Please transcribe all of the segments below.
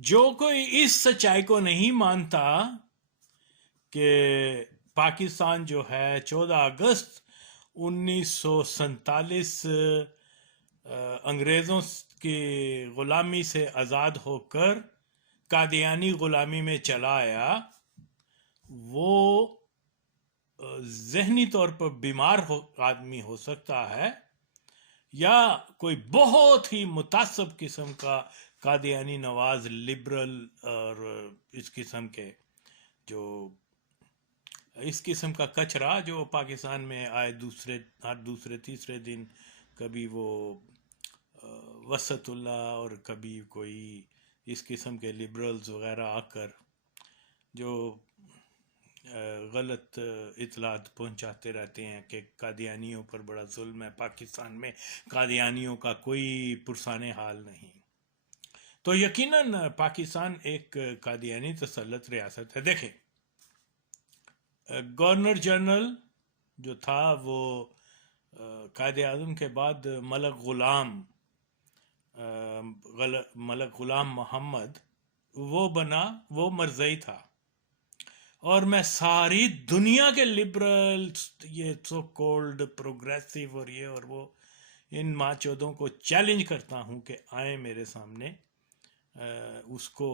جو کوئی اس سچائی کو نہیں مانتا کہ پاکستان جو ہے 14 اگست 1947 انگریزوں کی غلامی سے آزاد ہو کر قادیانی غلامی میں چلا آیا، وہ ذہنی طور پر بیمار آدمی ہو سکتا ہے، یا کوئی بہت ہی متعصب قسم کا قادیانی نواز لبرل اور اس قسم کے جو اس قسم کا کچرا جو پاکستان میں آئے ہر دوسرے تیسرے دن، کبھی وہ وسط اللہ اور کبھی کوئی اس قسم کے لبرلز وغیرہ آ کر جو غلط اطلاعات پہنچاتے رہتے ہیں کہ قادیانیوں پر بڑا ظلم ہے پاکستان میں، قادیانیوں کا کوئی پرسان حال نہیں، تو یقیناً پاکستان ایک قادیانی تسلط ریاست ہے۔ دیکھیں، گورنر جنرل جو تھا وہ قائد اعظم کے بعد ملک غلام محمد وہ بنا، وہ مرزئی تھا، اور میں ساری دنیا کے لبرل، یہ سو کولڈ پروگریسو اور یہ اور وہ، ان ماں چودوں کو چیلنج کرتا ہوں کہ آئیں میرے سامنے اس کو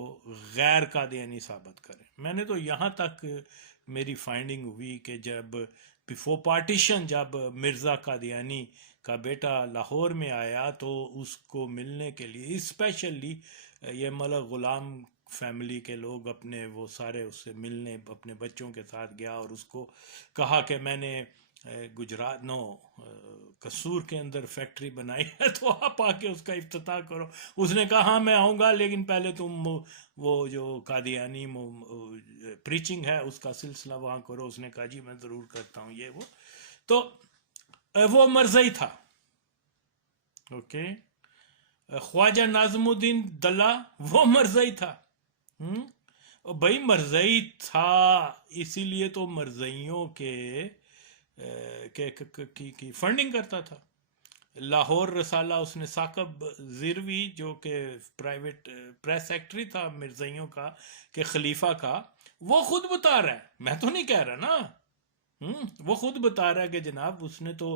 غیر قادیانی ثابت کریں۔ میں نے تو یہاں تک میری فائنڈنگ ہوئی کہ جب بیفور پارٹیشن جب مرزا قادیانی کا بیٹا لاہور میں آیا تو اس کو ملنے کے لیے اسپیشلی یہ ملک غلام فیملی کے لوگ اپنے وہ سارے اس سے ملنے اپنے بچوں کے ساتھ گیا اور اس کو کہا کہ میں نے گجرات قصور کے اندر فیکٹری بنائی ہے تو آپ آ کے اس کا افتتاح کرو۔ اس نے کہا ہاں میں آؤں گا، لیکن پہلے تم وہ جو قادیانی پریچنگ ہے اس کا سلسلہ وہاں کرو۔ اس نے کہا جی میں ضرور کرتا ہوں یہ وہ، تو وہ مرزئی تھا۔ اوکے، خواجہ ناظم الدین دلہ وہ مرزئی تھا۔ بھائی مرزئی تھا، اسی لیے تو مرزئیوں کی فنڈنگ کرتا تھا۔ لاہور رسالہ اس نے ثاقب زیروی جو کہ پرائیویٹ پریس سیکٹری تھا مرزائیوں کا کہ خلیفہ کا، وہ خود بتا رہا ہے، میں تو نہیں کہہ رہا نا، وہ خود بتا رہا ہے کہ جناب اس نے تو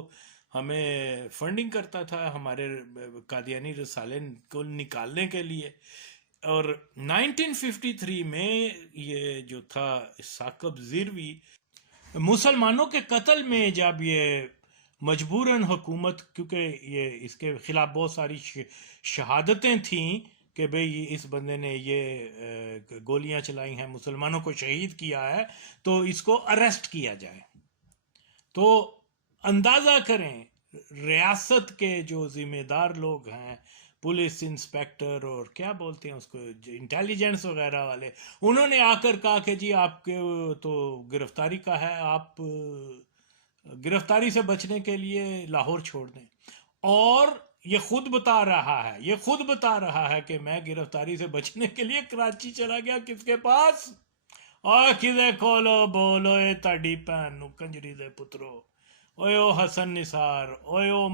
ہمیں فنڈنگ کرتا تھا ہمارے قادیانی رسالے کو نکالنے کے لیے۔ اور 1953 میں یہ جو تھا ثاقب زیروی مسلمانوں کے قتل میں جب یہ مجبوراً حکومت، کیونکہ یہ اس کے خلاف بہت ساری شہادتیں تھیں کہ بھئی اس بندے نے یہ گولیاں چلائی ہیں، مسلمانوں کو شہید کیا ہے، تو اس کو اریسٹ کیا جائے۔ تو اندازہ کریں ریاست کے جو ذمہ دار لوگ ہیں، پولیس انسپیکٹر اور کیا بولتے ہیں اس کو، انٹیلیجنس وغیرہ والے، انہوں نے آ کر کہا کہ جی آپ کے تو گرفتاری کا ہے، آپ گرفتاری سے بچنے کے لیے لاہور چھوڑ دیں۔ اور یہ خود بتا رہا ہے کہ میں گرفتاری سے بچنے کے لیے کراچی چلا گیا، کس کے پاس؟ اور کدے کولو بولو اے تاڑی پہن نو کنجری دے پترو، اوے او حسن نثار، اوے او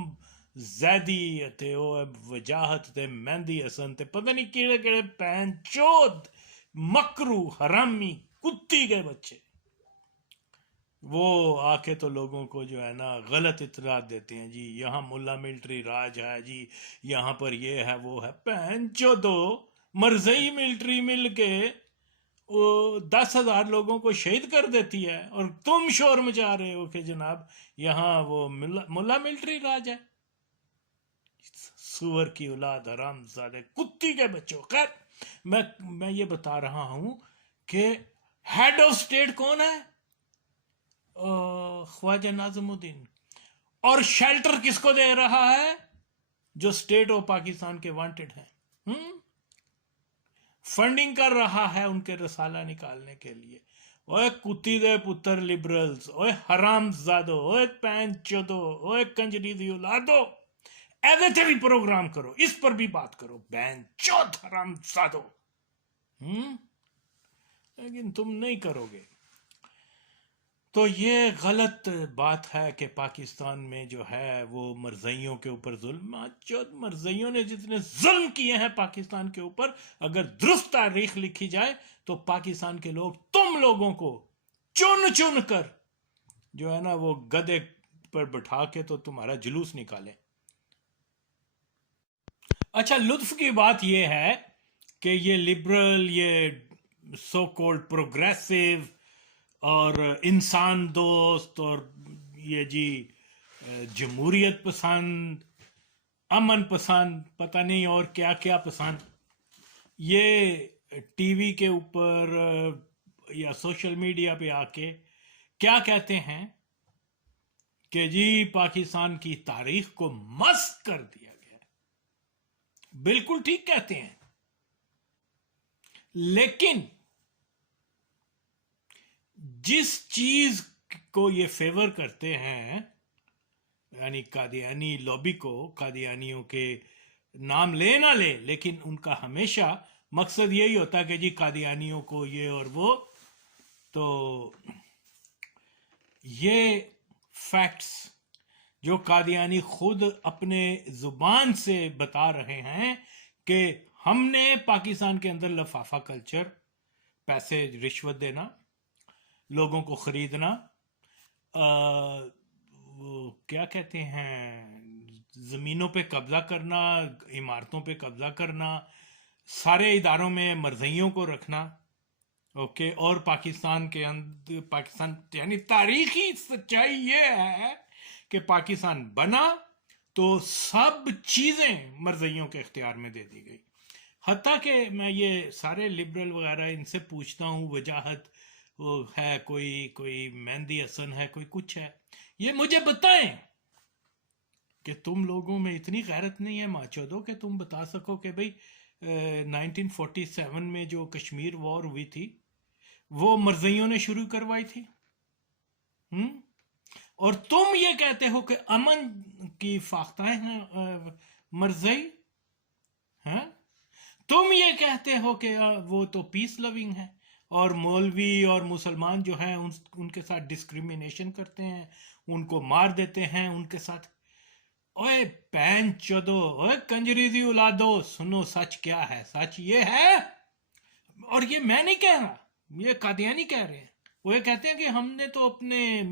زیدی تے او وجاہت تے مہندی حسن تے پتہ نہیں کیڑے کیڑے پہن چود مکرو حرامی کتی کے بچے، وہ آ کے تو لوگوں کو جو ہے نا غلط اطلاعات دیتے ہیں، جی یہاں ملا ملٹری راج ہے، جی یہاں پر یہ ہے وہ ہے۔ پہن چودو مرزئی ملٹری مل کے 10,000 لوگوں کو شہید کر دیتی ہے، اور تم شور مچا رہے ہو کہ جناب یہاں وہ ملا ملٹری راج ہے۔ سور کی اولاد، حرام زادے، کتی کے بچوں۔ خیر میں یہ بتا رہا ہوں کہ ہیڈ آف سٹیٹ کون ہے؟ خواجہ ناظم الدین۔ اور شیلٹر کس کو دے رہا ہے؟ جو سٹیٹ آف پاکستان کے وانٹڈ ہیں، فنڈنگ کر رہا ہے ان کے رسالہ نکالنے کے لیے۔ اوے کتی دے پتر لبرلز، اوے حرام زادو، اوے پین چودو، اوے کنجری دی اولادو، ایسے تے بھی پروگرام کرو، اس پر بھی بات کرو، بین چود حرام زادو، لیکن تم نہیں کرو گے۔ تو یہ غلط بات ہے کہ پاکستان میں جو ہے وہ مرزائیوں کے اوپر ظلم، جو مرزائیوں نے جتنے ظلم کیے ہیں پاکستان کے اوپر، اگر درست تاریخ لکھی جائے تو پاکستان کے لوگ تم لوگوں کو چن چن کر جو ہے نا وہ گدے پر بٹھا کے تو تمہارا جلوس نکالے. اچھا، لطف کی بات یہ ہے کہ یہ لبرل، یہ سو کولڈ پروگریسو اور انسان دوست اور یہ جی جمہوریت پسند، امن پسند، پتہ نہیں اور کیا کیا پسند، یہ ٹی وی کے اوپر یا سوشل میڈیا پہ آ کے کیا کہتے ہیں کہ جی پاکستان کی تاریخ کو مسخ کر دیا گیا. بالکل ٹھیک کہتے ہیں، لیکن جس چیز کو یہ فیور کرتے ہیں، یعنی قادیانی لوبی کو، قادیانیوں کے نام لے نہ لے لیکن ان کا ہمیشہ مقصد یہی ہوتا ہے کہ جی قادیانیوں کو یہ اور وہ. تو یہ فیکٹس جو قادیانی خود اپنے زبان سے بتا رہے ہیں کہ ہم نے پاکستان کے اندر لفافہ کلچر، پیسے رشوت دینا، لوگوں کو خریدنا، وہ کیا کہتے ہیں، زمینوں پہ قبضہ کرنا، عمارتوں پہ قبضہ کرنا، سارے اداروں میں مرزائیوں کو رکھنا، اوکے. اور پاکستان کے اندر، پاکستان یعنی تاریخی سچائی یہ ہے کہ پاکستان بنا تو سب چیزیں مرزائیوں کے اختیار میں دے دی گئی. حتیٰ کہ میں یہ سارے لبرل وغیرہ ان سے پوچھتا ہوں، وجاہت وہ ہے، کوئی مہندی حسن ہے، کوئی کچھ ہے، یہ مجھے بتائیں کہ تم لوگوں میں اتنی غیرت نہیں ہے ماچودو کہ تم بتا سکو کہ بھئی 1947 میں جو کشمیر وار ہوئی تھی وہ مرزائیوں نے شروع کروائی تھی. اور تم یہ کہتے ہو کہ امن کی فاختائیں ہیں مرزائی، ہاں؟ تم یہ کہتے ہو کہ وہ تو پیس لونگ ہے، اور مولوی اور مسلمان جو ہیں ان کے ساتھ ڈسکریمنیشن کرتے ہیں، ان کو مار دیتے ہیں، ان کے ساتھ. اوے پین چودو، اوے کنجریزی اولادو، سنو سچ کیا ہے. سچ یہ ہے، اور یہ میں نہیں کہہ رہا، یہ قادیانی کہہ رہے ہیں. وہ یہ کہتے ہیں کہ ہم نے تو اپنے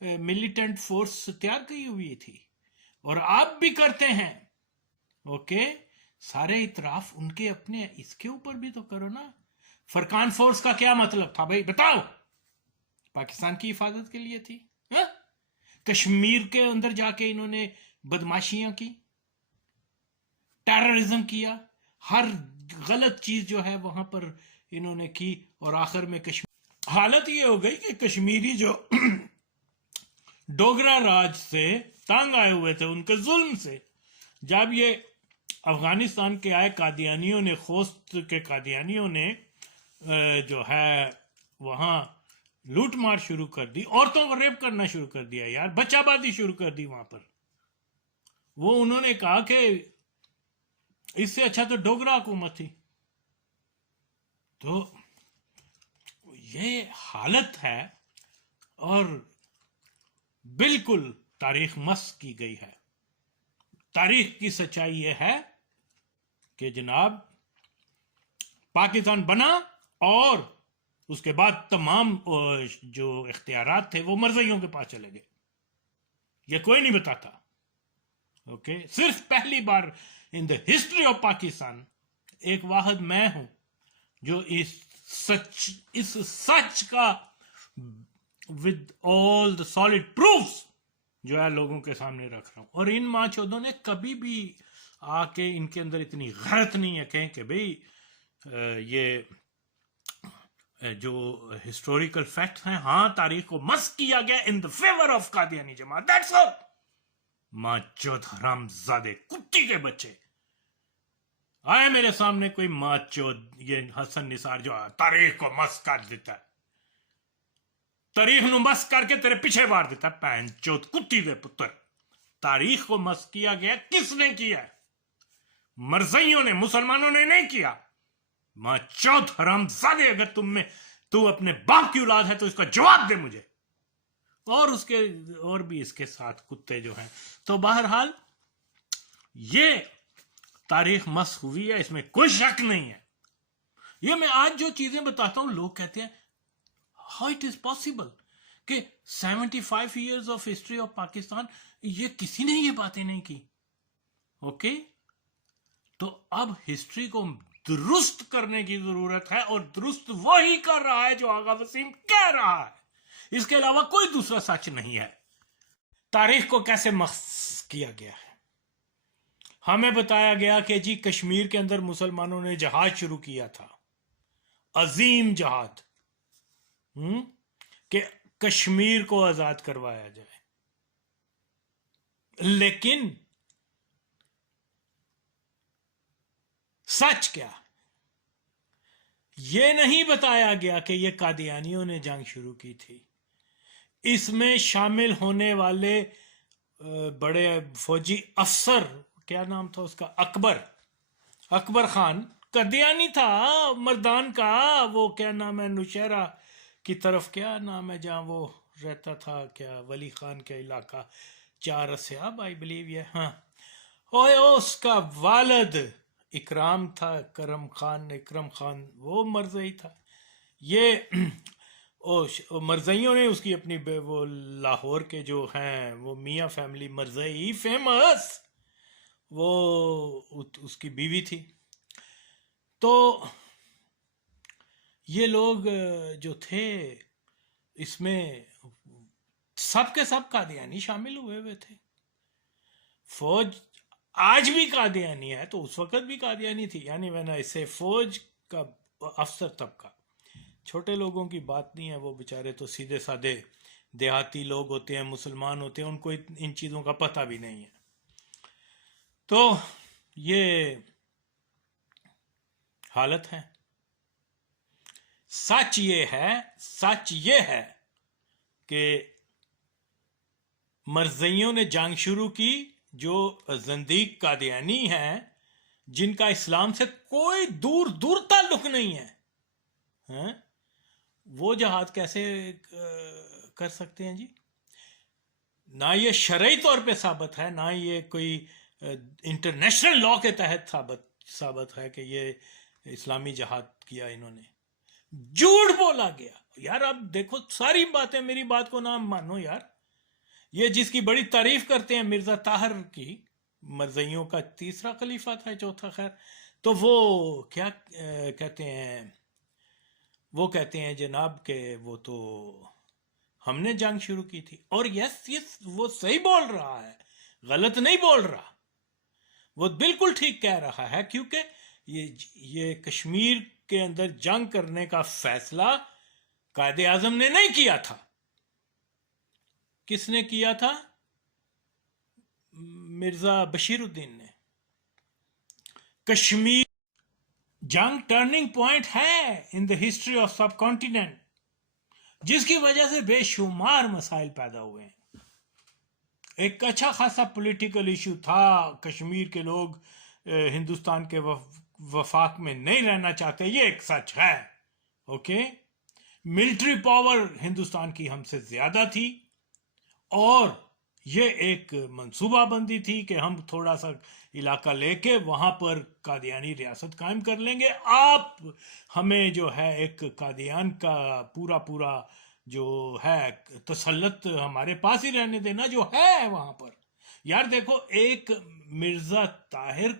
ملیٹنٹ فورس تیار کی ہوئی تھی، اور آپ بھی کرتے ہیں. اوکے، سارے اطراف ان کے اپنے، اس کے اوپر بھی تو کرو نا. فرقان فورس کا کیا مطلب تھا بھائی بتاؤ؟ پاکستان کی حفاظت کے لیے تھی. کشمیر کے اندر جا کے انہوں نے بدماشیاں کی، ٹیررزم کیا، ہر غلط چیز جو ہے وہاں پر انہوں نے کی، اور آخر میں حالت یہ ہو گئی کہ کشمیری جو ڈوگرا راج سے تانگ آئے ہوئے تھے، ان کے ظلم سے، جب یہ افغانستان کے آئے قادیانیوں نے، خوست کے قادیانیوں نے جو ہے وہاں لوٹ مار شروع کر دی، عورتوں کو ریپ کرنا شروع کر دیا، یار بچہ بازی شروع کر دی وہاں پر. وہ انہوں نے کہا کہ اس سے اچھا تو ڈوگرا حکومت تھی. تو یہ حالت ہے، اور بالکل تاریخ مسخ کی گئی ہے. تاریخ کی سچائی یہ ہے کہ جناب پاکستان بنا اور اس کے بعد تمام جو اختیارات تھے وہ مرزائیوں کے پاس چلے گئے. یہ کوئی نہیں بتاتا. اوکے، صرف پہلی بار ان دا ہسٹری آف پاکستان ایک واحد میں ہوں جو اس سچ کا with all the solid proofs جو ہے لوگوں کے سامنے رکھ رہا ہوں. اور ان ماں چودوں نے کبھی بھی آ کے ان کے اندر اتنی غیرت نہیں ہے کہیں کہ بھئی یہ جو ہسٹوریکل فیکٹس ہیں، ہاں تاریخ کو مسخ کیا گیا ان دا فیور آف قادیانی جماعت، دیٹس آل. ماں چود حرام زادے کتی کے بچے آئے میرے سامنے، کوئی ماں چود یہ حسن نثار جو تاریخ کو مسخ کر دیتا ہے، تاریخ نو مسخ کر کے تیرے پیچھے وار دیتا ہے. پین چود کتی دے پتر، تاریخ کو مسخ کیا گیا، کس نے کیا ہے؟ مرزائیوں نے، مسلمانوں نے نہیں کیا. ماں چود حرام زادے، اگر تو اپنے باپ کی اولاد ہے تو اس کا جواب دے مجھے. اور اس کے اور بھی اس کے ساتھ کتے جو ہیں. تو بہرحال یہ تاریخ مسخ ہوئی ہے، اس میں کوئی شک نہیں ہے. یہ میں آج جو چیزیں بتاتا ہوں لوگ کہتے ہیں ہاؤ اٹ از پاسبل کہ 75 years of history of Pakistan یہ کسی نے یہ باتیں نہیں کی. اوکے، تو اب ہسٹری کو درست کرنے کی ضرورت ہے، اور درست وہی کر رہا ہے جو آغا وسیم کہہ رہا ہے. اس کے علاوہ کوئی دوسرا سچ نہیں ہے. تاریخ کو کیسے مخص کیا گیا ہے؟ ہمیں بتایا گیا کہ جی کشمیر کے اندر مسلمانوں نے جہاد شروع کیا تھا، عظیم جہاد، کہ کشمیر کو آزاد کروایا جائے. لیکن سچ کیا؟ یہ نہیں بتایا گیا کہ یہ قادیانیوں نے جنگ شروع کی تھی. اس میں شامل ہونے والے بڑے فوجی افسر، کیا نام تھا اس کا، اکبر خان قادیانی تھا، مردان کا. وہ کیا نام ہے، نوشہرہ کی طرف کیا نام ہے جہاں وہ رہتا تھا، کیا ولی خان کا علاقہ، چار اسیاب آئی بلیو یہ. ہاں، اس کا والد اکرام تھا، اکرم خان وہ مرزئی تھا. یہ مرزئیوں نے اس کی اپنی وہ لاہور کے جو ہیں وہ میاں فیملی مرزئی فیمس، وہ اس کی بیوی تھی. تو یہ لوگ جو تھے اس میں سب کے سب قادیانی شامل ہوئے تھے. فوج آج بھی قادیانی ہے، تو اس وقت بھی قادیانی تھی. یعنی میں نے اسے فوج کا افسر طبقہ، چھوٹے لوگوں کی بات نہیں ہے، وہ بیچارے تو سیدھے سادے دیہاتی لوگ ہوتے ہیں، مسلمان ہوتے ہیں، ان کو ان چیزوں کا پتہ بھی نہیں ہے. تو یہ حالت ہے. سچ یہ ہے کہ مرزئیوں نے جنگ شروع کی، جو زندیق قادیانی ہیں، جن کا اسلام سے کوئی دور تعلق نہیں ہے، وہ جہاد کیسے کر سکتے ہیں جی؟ نہ یہ شرعی طور پہ ثابت ہے، نہ یہ کوئی انٹرنیشنل لا کے تحت ثابت ہے کہ یہ اسلامی جہاد کیا انہوں نے. جھوٹ بولا گیا. یار اب دیکھو ساری باتیں، میری بات کو نہ مانو یار. یہ جس کی بڑی تعریف کرتے ہیں مرزا طاہر کی، مرزئیوں کا تیسرا خلیفہ تھا، چوتھا، خیر، تو وہ کیا کہتے ہیں جناب کہ وہ تو ہم نے جنگ شروع کی تھی. اور یس وہ صحیح بول رہا ہے، غلط نہیں بول رہا، وہ بالکل ٹھیک کہہ رہا ہے. کیونکہ یہ کشمیر کے اندر جنگ کرنے کا فیصلہ قائد اعظم نے نہیں کیا تھا. کس نے کیا تھا؟ مرزا بشیر الدین نے. کشمیر جنگ ٹرننگ پوائنٹ ہے ان دا ہسٹری آف سب کانٹیننٹ، جس کی وجہ سے بے شمار مسائل پیدا ہوئے ہیں. ایک اچھا خاصا پولیٹیکل ایشو تھا، کشمیر کے لوگ ہندوستان کے وفاق میں نہیں رہنا چاہتے، یہ ایک سچ ہے. اوکے، ملٹری پاور ہندوستان کی ہم سے زیادہ تھی، اور یہ ایک منصوبہ بندی تھی کہ ہم تھوڑا سا علاقہ لے کے وہاں پر قادیانی ریاست قائم کر لیں گے، آپ ہمیں جو ہے ایک قادیان کا پورا جو ہے تسلط ہمارے پاس ہی رہنے دینا جو ہے وہاں پر. یار دیکھو، ایک مرزا طاہر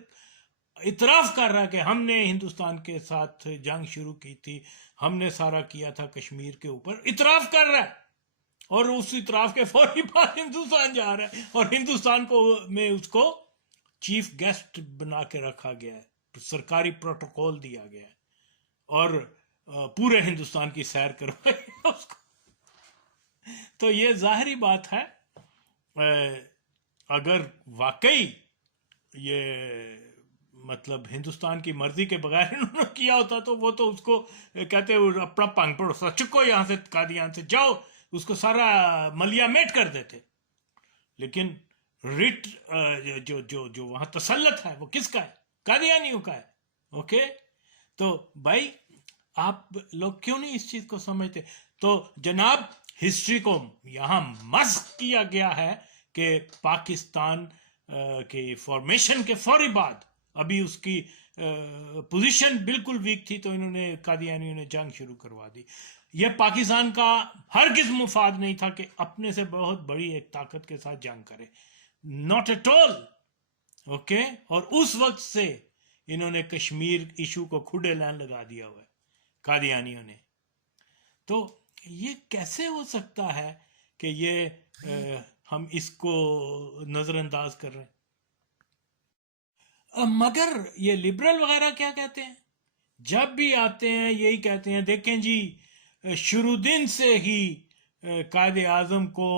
اعتراف کر رہا ہے کہ ہم نے ہندوستان کے ساتھ جنگ شروع کی تھی، ہم نے سارا کیا تھا کشمیر کے اوپر، اعتراف کر رہا ہے، اور اس اعتراف کے فوری بعد ہندوستان جا رہا ہے، اور ہندوستان میں اس کو چیف گیسٹ بنا کے رکھا گیا ہے، سرکاری پروٹوکول دیا گیا ہے، اور پورے ہندوستان کی سیر کروائی اس کو. تو یہ ظاہری بات ہے، اگر واقعی یہ مطلب ہندوستان کی مرضی کے بغیر انہوں نے کیا ہوتا تو وہ تو اس کو کہتے اپنا پنگ پڑو سا چکو یہاں سے، قادیان سے جاؤ، اس کو سارا ملیا میٹ کر دیتے. لیکن ریٹ جو وہاں تسلط ہے وہ کس کا ہے؟ قادیانیوں کا ہے. اوکے، تو بھائی آپ لوگ کیوں نہیں اس چیز کو سمجھتے؟ تو جناب ہسٹری کو یہاں مسخ کیا گیا ہے کہ پاکستان کے فارمیشن کے فوری بعد ابھی اس کی پوزیشن بالکل ویک تھی تو انہوں نے قادیانیوں نے جنگ شروع کروا دی. یہ پاکستان کا ہرگز مفاد نہیں تھا کہ اپنے سے بہت بڑی ایک طاقت کے ساتھ جنگ کرے, ناٹ ایٹ آل. اوکے, اور اس وقت سے انہوں نے کشمیر ایشو کو کھڈے لین لگا دیا ہوا ہے قادیانیوں نے. تو یہ کیسے ہو سکتا ہے کہ یہ ہم اس کو نظر انداز کر رہے ہیں؟ مگر یہ لبرل وغیرہ کیا کہتے ہیں؟ جب بھی آتے ہیں یہی کہتے ہیں دیکھیں جی شروع دن سے ہی قائد اعظم کو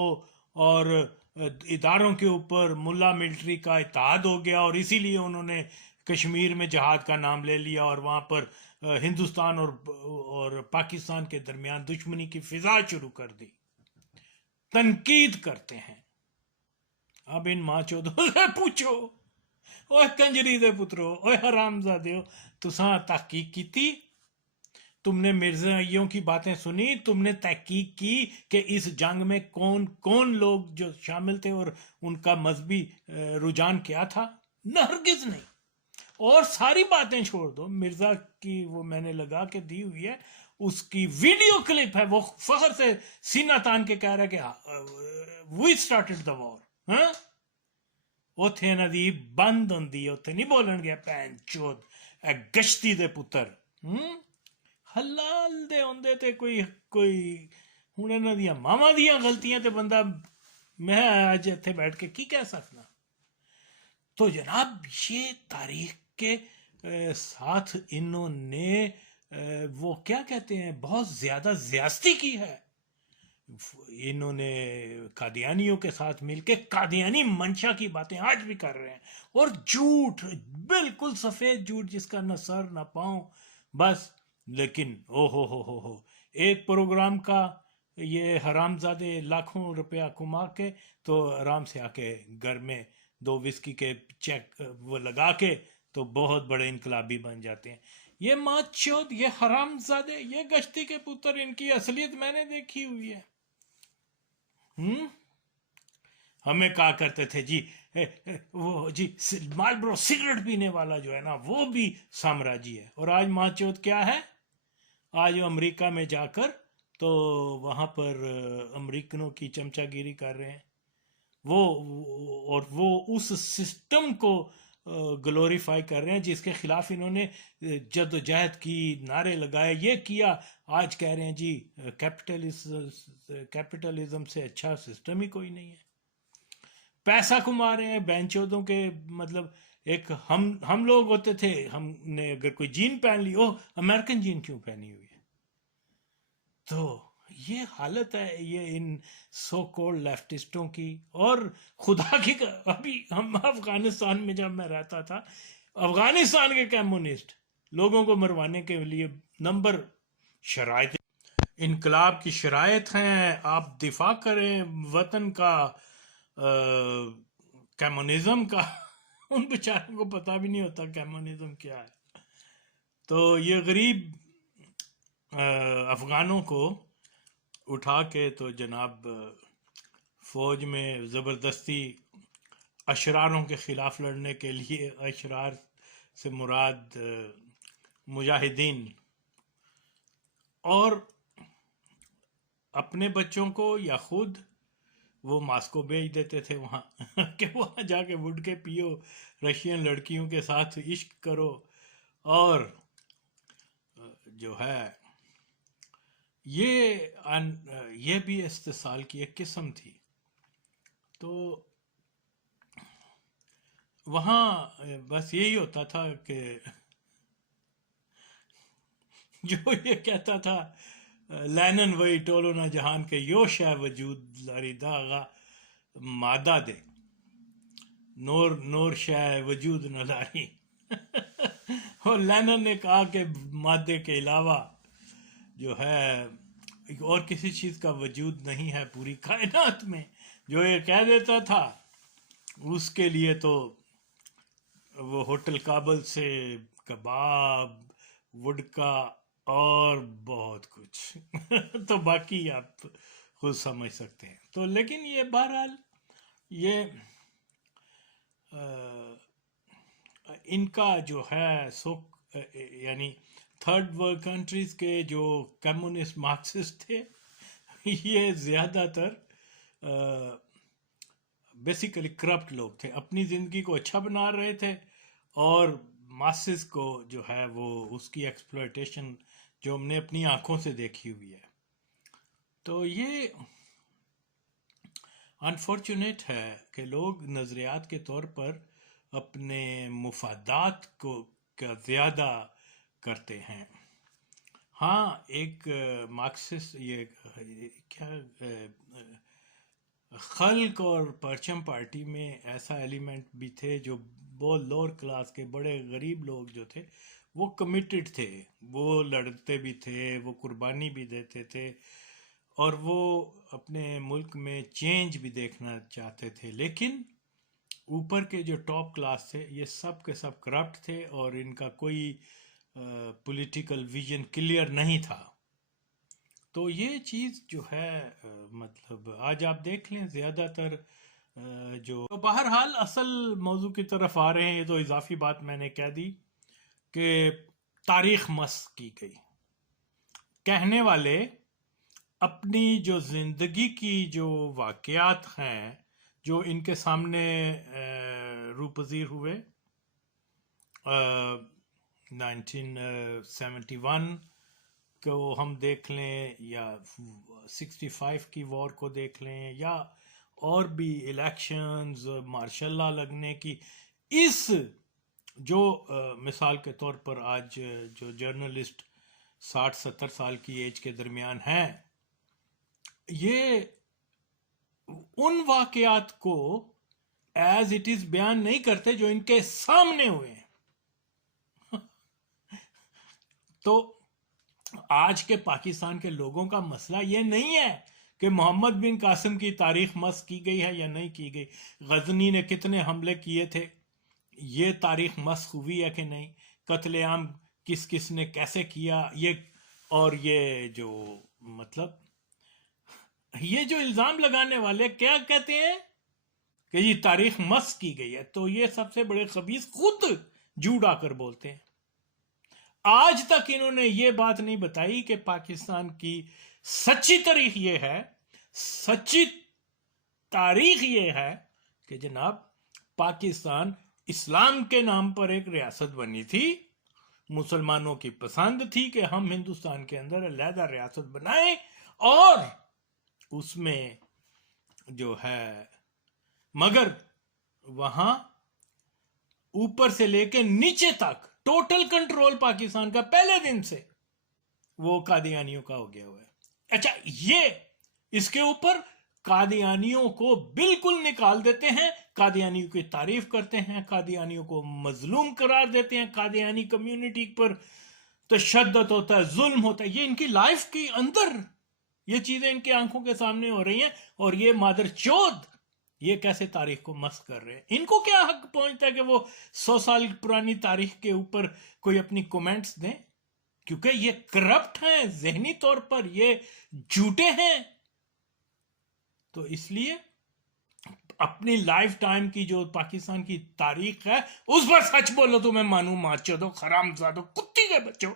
اور اداروں کے اوپر ملا ملٹری کا اتحاد ہو گیا اور اسی لیے انہوں نے کشمیر میں جہاد کا نام لے لیا اور وہاں پر ہندوستان اور پاکستان کے درمیان دشمنی کی فضا شروع کر دی. تنقید کرتے ہیں. اب ان ماں چودوں سے پوچھو, اوہ کنجری دے پترو, اوہ حرام زادیو, تساں تحقیق کی تھی؟ تم نے مرزائیوں کی باتیں سنی؟ تم نے تحقیق کی کہ اس جنگ میں کون کون لوگ جو شامل تھے اور ان کا مذہبی رجحان کیا تھا؟ ہرگز نہیں. اور ساری باتیں چھوڑ دو, مرزا کی وہ میں نے لگا کے دی ہوئی ہے, اس کی ویڈیو کلپ ہے, وہ فخر سے سینہ تان کے کہہ رہا ہے کہ وی سٹارٹڈ دا وار. ہاں اوتھے انہاں دی بند ہوندی, اوتھے نہیں بولن گیا پین چود اے گشتی دے پتر. حلال دے ہوندے تے کوئی ہن انہاں دیاں ماواں دیاں غلطیاں تے بندہ میں اج اتھے بیٹھ کے کی کہہ سکنا. تو جناب یہ تاریخ کے ساتھ انہوں نے وہ کیا کہتے ہیں بہت زیادہ زیاستی کی ہے. انہوں نے قادیانیوں کے ساتھ مل کے قادیانی منشا کی باتیں آج بھی کر رہے ہیں, اور جھوٹ, بالکل سفید جھوٹ جس کا نہ سر نہ پاؤں بس. لیکن او ہو ایک پروگرام کا یہ حرام زادے لاکھوں روپیہ کما کے تو آرام سے آ کے گھر میں 2 وسکی کے چیک وہ لگا کے تو بہت بڑے انقلابی بن جاتے ہیں. یہ ماں چود, یہ حرام زادے, یہ گشتی کے پتر, ان کی اصلیت میں نے دیکھی ہوئی ہے. ہمیں کہا کرتے تھے جی وہ جی مالبرو سگریٹ پینے والا جو ہے نا وہ بھی سامراجی ہے, اور آج ماں چود کیا ہے؟ آج وہ امریکہ میں جا کر تو وہاں پر امریکنوں کی چمچہ گیری کر رہے ہیں وہ, اور وہ اس سسٹم کو گلوریفائی کر رہے ہیں جس کے خلاف انہوں نے جد و جہد کی, نعرے لگائے, یہ کیا. آج کہہ رہے ہیں جی کیپٹلزم سے اچھا سسٹم ہی کوئی نہیں ہے. پیسہ کما رہے ہیں بینچودوں کے, مطلب ایک ہم لوگ ہوتے تھے, ہم نے اگر کوئی جین پہن لی, اوہ امریکن جین کیوں پہنی ہوئی ہے. تو یہ حالت ہے یہ ان سو کولڈ لیفٹسٹوں کی. اور خدا کی ابھی ہم افغانستان میں جب میں رہتا تھا, افغانستان کے کمیونسٹ لوگوں کو مروانے کے لیے نمبر شرائط, انقلاب کی شرائط ہیں, آپ دفاع کریں وطن کا, کمیونزم کا. ان بیچاروں کو پتہ بھی نہیں ہوتا کمیونزم کیا ہے. تو یہ غریب افغانوں کو اٹھا کے تو جناب فوج میں زبردستی اشراروں کے خلاف لڑنے کے لیے, اشرار سے مراد مجاہدین, اور اپنے بچوں کو یا خود وہ ماسکو بھیج دیتے تھے وہاں کہ وہاں جا کے وڈ کے پیو, رشین لڑکیوں کے ساتھ عشق کرو, اور جو ہے یہ بھی استحصال کی ایک قسم تھی. تو وہاں بس یہی ہوتا تھا کہ جو یہ کہتا تھا لینن وہی ٹولو نہ جہان کے یوش ہے وجود لاری داغا مادہ دے, نور شہ وجود نہ لاری. اور لینن نے کہا کہ مادے کے علاوہ جو ہے اور کسی چیز کا وجود نہیں ہے پوری کائنات میں. جو یہ کہہ دیتا تھا اس کے لیے تو وہ ہوٹل کابل سے کباب, وڈکا اور بہت کچھ. تو باقی آپ خود سمجھ سکتے ہیں. تو لیکن یہ بہرحال یہ ان کا جو ہے یعنی تھرڈ ورلڈ کنٹریز کے جو کمیونسٹ مارکسسٹ تھے یہ زیادہ تر بیسیکلی کرپٹ لوگ تھے، اپنی زندگی کو اچھا بنا رہے تھے اور ماسز کو جو ہے وہ اس کی ایکسپلوئٹیشن جو ہم نے اپنی آنکھوں سے دیکھی ہوئی ہے. تو یہ انفارچونیٹ ہے کہ لوگ نظریات کے طور پر اپنے مفادات کو زیادہ کرتے ہیں. ہاں ایک مارکسسٹ یہ کیا خلق اور پرچم پارٹی میں ایسا ایلیمنٹ بھی تھے جو بہت لوور کلاس کے بڑے غریب لوگ جو تھے وہ کمیٹڈ تھے، وہ لڑتے بھی تھے، وہ قربانی بھی دیتے تھے اور وہ اپنے ملک میں چینج بھی دیکھنا چاہتے تھے. لیکن اوپر کے جو ٹاپ کلاس تھے یہ سب کے سب کرپٹ تھے اور ان کا کوئی پولیٹیکل ویژن کلیئر نہیں تھا. تو یہ چیز جو ہے مطلب آج آپ دیکھ لیں زیادہ تر جو بہرحال اصل موضوع کی طرف آ رہے ہیں. یہ تو اضافی بات میں نے کہہ دی کہ تاریخ مسخ کی گئی. کہنے والے اپنی جو زندگی کی جو واقعات ہیں جو ان کے سامنے روپذیر ہوئے 1971 کو ہم دیکھ لیں یا 65 کی وار کو دیکھ لیں یا اور بھی الیکشنز مارشل لا لگنے کی، اس جو مثال کے طور پر آج جو جرنلسٹ 60-70 سال کی ایج کے درمیان ہیں یہ ان واقعات کو ایز اٹ از بیان نہیں کرتے جو ان کے سامنے ہوئے ہیں. تو آج کے پاکستان کے لوگوں کا مسئلہ یہ نہیں ہے کہ محمد بن قاسم کی تاریخ مسخ کی گئی ہے یا نہیں کی گئی، غزنی نے کتنے حملے کیے تھے یہ تاریخ مسخ ہوئی ہے کہ نہیں، قتل عام کس کس نے کیسے کیا، یہ اور یہ جو مطلب یہ جو الزام لگانے والے کیا کہتے ہیں کہ یہ تاریخ مسخ کی گئی ہے، تو یہ سب سے بڑے خبیث خود جھوٹ آ کر بولتے ہیں. آج تک انہوں نے یہ بات نہیں بتائی کہ پاکستان کی سچی تاریخ یہ ہے، سچی تاریخ یہ ہے کہ جناب پاکستان اسلام کے نام پر ایک ریاست بنی تھی، مسلمانوں کی پسند تھی کہ ہم ہندوستان کے اندر علیحدہ ریاست بنائیں اور اس میں جو ہے مگر وہاں اوپر سے لے کے نیچے تک ٹوٹل کنٹرول پاکستان کا پہلے دن سے وہ قادیانیوں کا ہو گیا ہوا ہے. اچھا یہ اس کے اوپر قادیانیوں کو بالکل نکال دیتے ہیں، قادیانیوں کی تعریف کرتے ہیں، قادیانیوں کو مظلوم قرار دیتے ہیں، قادیانی کمیونٹی پر تشدد ہوتا ہے، ظلم ہوتا ہے. یہ ان کی لائف کے اندر یہ چیزیں ان کی آنکھوں کے سامنے ہو رہی ہیں اور یہ مادر چود یہ کیسے تاریخ کو مسخ کر رہے ہیں. ان کو کیا حق پہنچتا ہے کہ وہ 100 سال پرانی تاریخ کے اوپر کوئی اپنی کومنٹس دیں، کیونکہ یہ کرپٹ ہیں، ذہنی طور پر یہ جھوٹے ہیں. تو اس لیے اپنی لائف ٹائم کی جو پاکستان کی تاریخ ہے اس پر سچ بولو. تمہیں مانو مارچو دو، حرام زادو، کتی کے بچوں،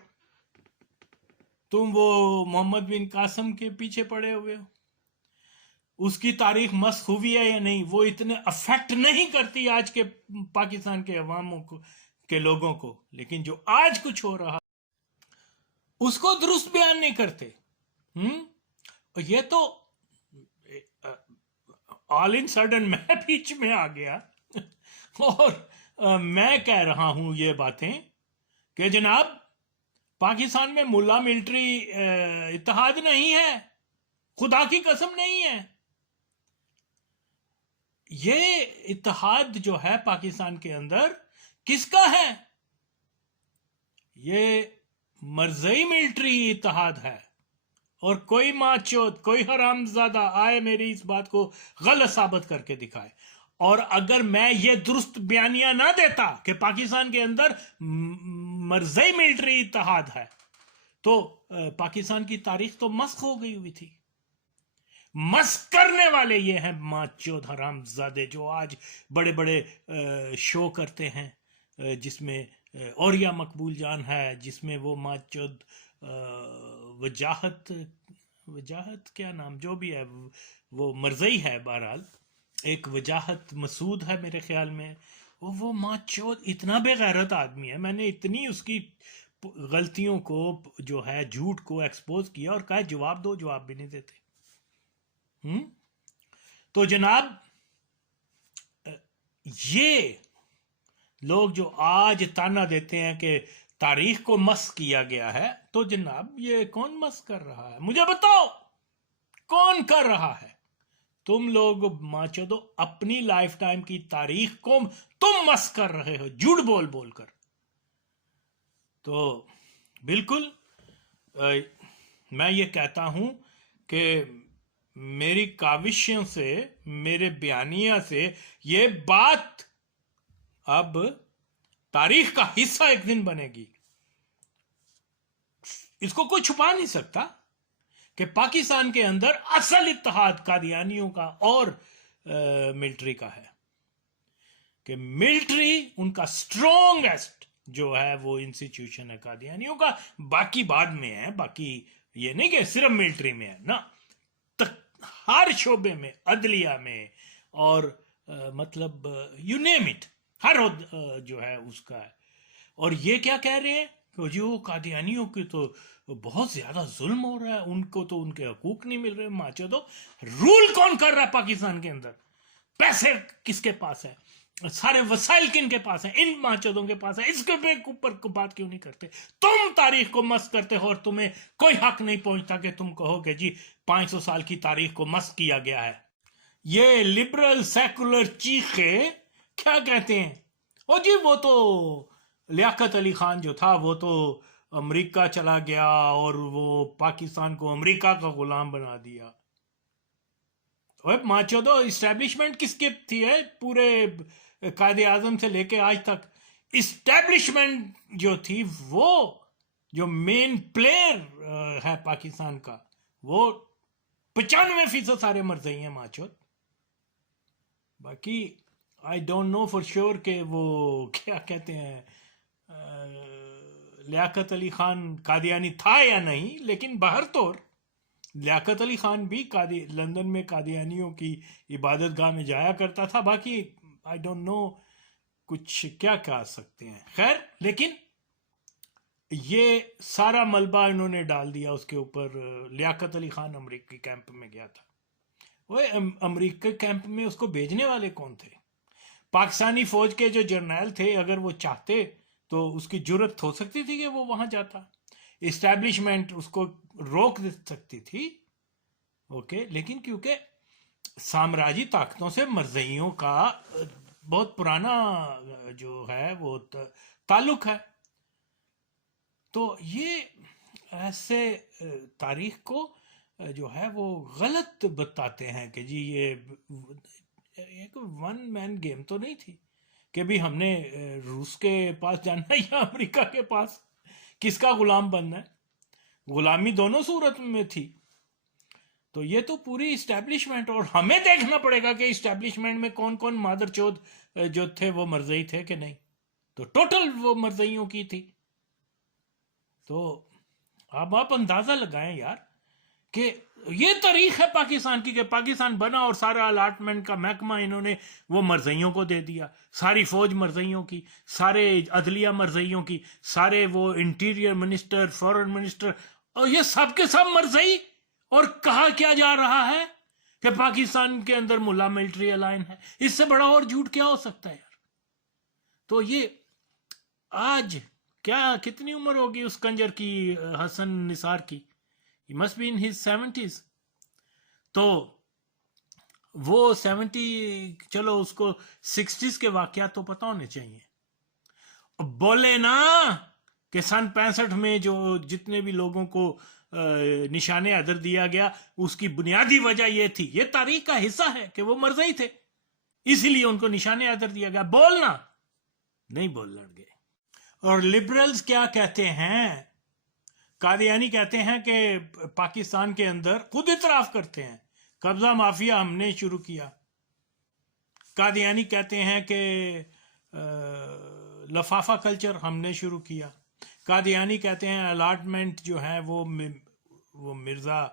تم وہ محمد بن قاسم کے پیچھے پڑے ہوئے ہو. اس کی تاریخ مسخ ہوئی ہے یا نہیں وہ اتنے افیکٹ نہیں کرتی آج کے پاکستان کے عواموں کو کے لوگوں کو، لیکن جو آج کچھ ہو رہا اس کو درست بیان نہیں کرتے. یہ تو آل ان سڈن میں بیچ میں آ گیا اور میں کہہ رہا ہوں یہ باتیں کہ جناب پاکستان میں ملا ملٹری اتحاد نہیں ہے، خدا کی قسم نہیں ہے. یہ اتحاد جو ہے پاکستان کے اندر کس کا ہے؟ یہ مرزئی ملٹری اتحاد ہے. اور کوئی ماچوت، کوئی حرام زادہ آئے میری اس بات کو غلط ثابت کر کے دکھائے. اور اگر میں یہ درست بیانیہ نہ دیتا کہ پاکستان کے اندر مرزئی ملٹری اتحاد ہے تو پاکستان کی تاریخ تو مسخ ہو گئی ہوئی تھی. مست کرنے والے یہ ہیں ماچود حرام زادے جو آج بڑے بڑے شو کرتے ہیں جس میں اوریا مقبول جان ہے، جس میں وہ ماچود وجاہت کیا نام جو بھی ہے وہ مرزئی ہے، بہرحال ایک وجاہت مسعود ہے میرے خیال میں، وہ ماچود اتنا بے غیرت آدمی ہے، میں نے اتنی اس کی غلطیوں کو جو ہے جھوٹ کو ایکسپوز کیا اور کہا جواب دو، جواب بھی نہیں دیتے۔ تو جناب یہ لوگ جو آج تانا دیتے ہیں کہ تاریخ کو مسخ کیا گیا ہے، تو جناب یہ کون مسخ کر رہا ہے؟ مجھے بتاؤ کون کر رہا ہے؟ تم لوگ ماچودو اپنی لائف ٹائم کی تاریخ کو تم مسخ کر رہے ہو جھوٹ بول بول کر۔ تو بالکل میں یہ کہتا ہوں کہ میری کاوشوں سے، میرے بیانیہ سے یہ بات اب تاریخ کا حصہ ایک دن بنے گی۔ اس کو کوئی چھپا نہیں سکتا کہ پاکستان کے اندر اصل اتحاد قادیانیوں کا اور ملٹری کا ہے، کہ ملٹری ان کا سٹرونگسٹ جو ہے وہ انسٹیٹیوشن ہے قادیانیوں کا، باقی بعد میں ہے، باقی یہ نہیں کہ صرف ملٹری میں ہے نا، ہر شعبے میں، عدلیہ میں، اور مطلب یو نیم اٹ، ہر جو ہے اس کا ہے۔ اور یہ کیا کہہ رہے ہیں کہ جی وہ قادیانیوں کی تو بہت زیادہ ظلم ہو رہا ہے، ان کو تو ان کے حقوق نہیں مل رہے۔ ماچودو رول کون کر رہا ہے پاکستان کے اندر؟ پیسے کس کے پاس ہے؟ سارے وسائل کن کے پاس ہیں؟ ان ماچودوں کے پاس ہے۔ اس کے اوپر بات کیوں نہیں کرتے؟ تم تاریخ کو مسخ کرتے ہو اور تمہیں کوئی حق نہیں پہنچتا کہ تم کہو کہ جی 500 سال کی تاریخ کو مسخ کیا گیا ہے۔ یہ لبرل سیکولر چیخے کیا کہتے ہیں؟ او جی وہ تو لیاقت علی خان جو تھا وہ تو امریکہ چلا گیا اور وہ پاکستان کو امریکہ کا غلام بنا دیا۔ ماچودو اسٹیبلشمنٹ کس کی تھی ہے؟ پورے قائد اعظم سے لے کے آج تک اسٹیبلشمنٹ جو تھی، وہ جو مین پلیئر ہے پاکستان کا، وہ 95% سارے مرزئی ہیں ماچود۔ باقی I don't know for sure کہ وہ کیا کہتے ہیں لیاقت علی خان قادیانی تھا یا نہیں، لیکن بہر طور لیاقت علی خان بھی لندن میں قادیانیوں کی عبادت گاہ میں جایا کرتا تھا۔ باقی آئی ڈونٹ نو کچھ کیا کہہ سکتے ہیں، خیر، لیکن یہ سارا ملبہ انہوں نے ڈال دیا اس کے اوپر۔ لیاقت علی خان امریکی کیمپ میں گیا تھا، وہ امریکی کیمپ میں اس کو بھیجنے والے کون تھے؟ پاکستانی فوج کے جو جرنیل تھے، اگر وہ چاہتے تو اس کی جرت ہو سکتی تھی کہ وہ وہاں جاتا، اسٹیبلشمنٹ اس کو روک دے سکتی تھی، اوکے، لیکن کیونکہ سامراجی طاقتوں سے مرزئیوں کا بہت پرانا جو ہے وہ تعلق ہے، تو یہ ایسے تاریخ کو جو ہے وہ غلط بتاتے ہیں کہ جی یہ ایک ون مین گیم تو نہیں تھی کہ بھی ہم نے روس کے پاس جانا ہے یا امریکہ کے پاس، کس کا غلام بننا ہے؟ غلامی دونوں صورت میں تھی۔ تو یہ تو پوری اسٹیبلشمنٹ، اور ہمیں دیکھنا پڑے گا کہ اسٹیبلشمنٹ میں کون کون مادر چود جو تھے وہ مرزئی تھے کہ نہیں، تو ٹوٹل وہ مرزئیوں کی تھی۔ تو اب آپ اندازہ لگائیں یار کہ یہ تاریخ ہے پاکستان کی، کہ پاکستان بنا اور سارا الاٹمنٹ کا محکمہ انہوں نے وہ مرزئیوں کو دے دیا، ساری فوج مرزئیوں کی، سارے عدلیہ مرزئیوں کی، سارے وہ انٹیریئر منسٹر، فورن منسٹر، اور یہ سب کے سب مرزئی، اور کہا کیا جا رہا ہے کہ پاکستان کے اندر ملا ملٹری الائن ہے۔ اس سے بڑا اور جھوٹ کیا ہو سکتا ہے یار؟ تو یہ آج کیا کتنی عمر ہوگی اس کنجر کی، حسن نثار کی؟ He must be in his 70s۔ تو وہ 70، چلو اس کو 60s کے واقعات تو پتہ ہونے چاہیے۔ بولے نا کہ سن 65 میں جو جتنے بھی لوگوں کو نشان عدر دیا گیا، اس کی بنیادی وجہ یہ تھی، یہ تاریخ کا حصہ ہے کہ وہ مرزئی تھے، اسی لیے ان کو نشان عدر دیا گیا۔ بولنا نہیں بول لڑ گئے۔ اور لبرلز کیا کہتے ہیں؟ قادیانی کہتے ہیں کہ پاکستان کے اندر خود اعتراف کرتے ہیں قبضہ مافیا ہم نے شروع کیا. قادیانی کہتے ہیں کہ لفافہ کلچر ہم نے شروع کیا. قادیانی کہتے ہیں الاٹمنٹ جو ہے وہ مرزا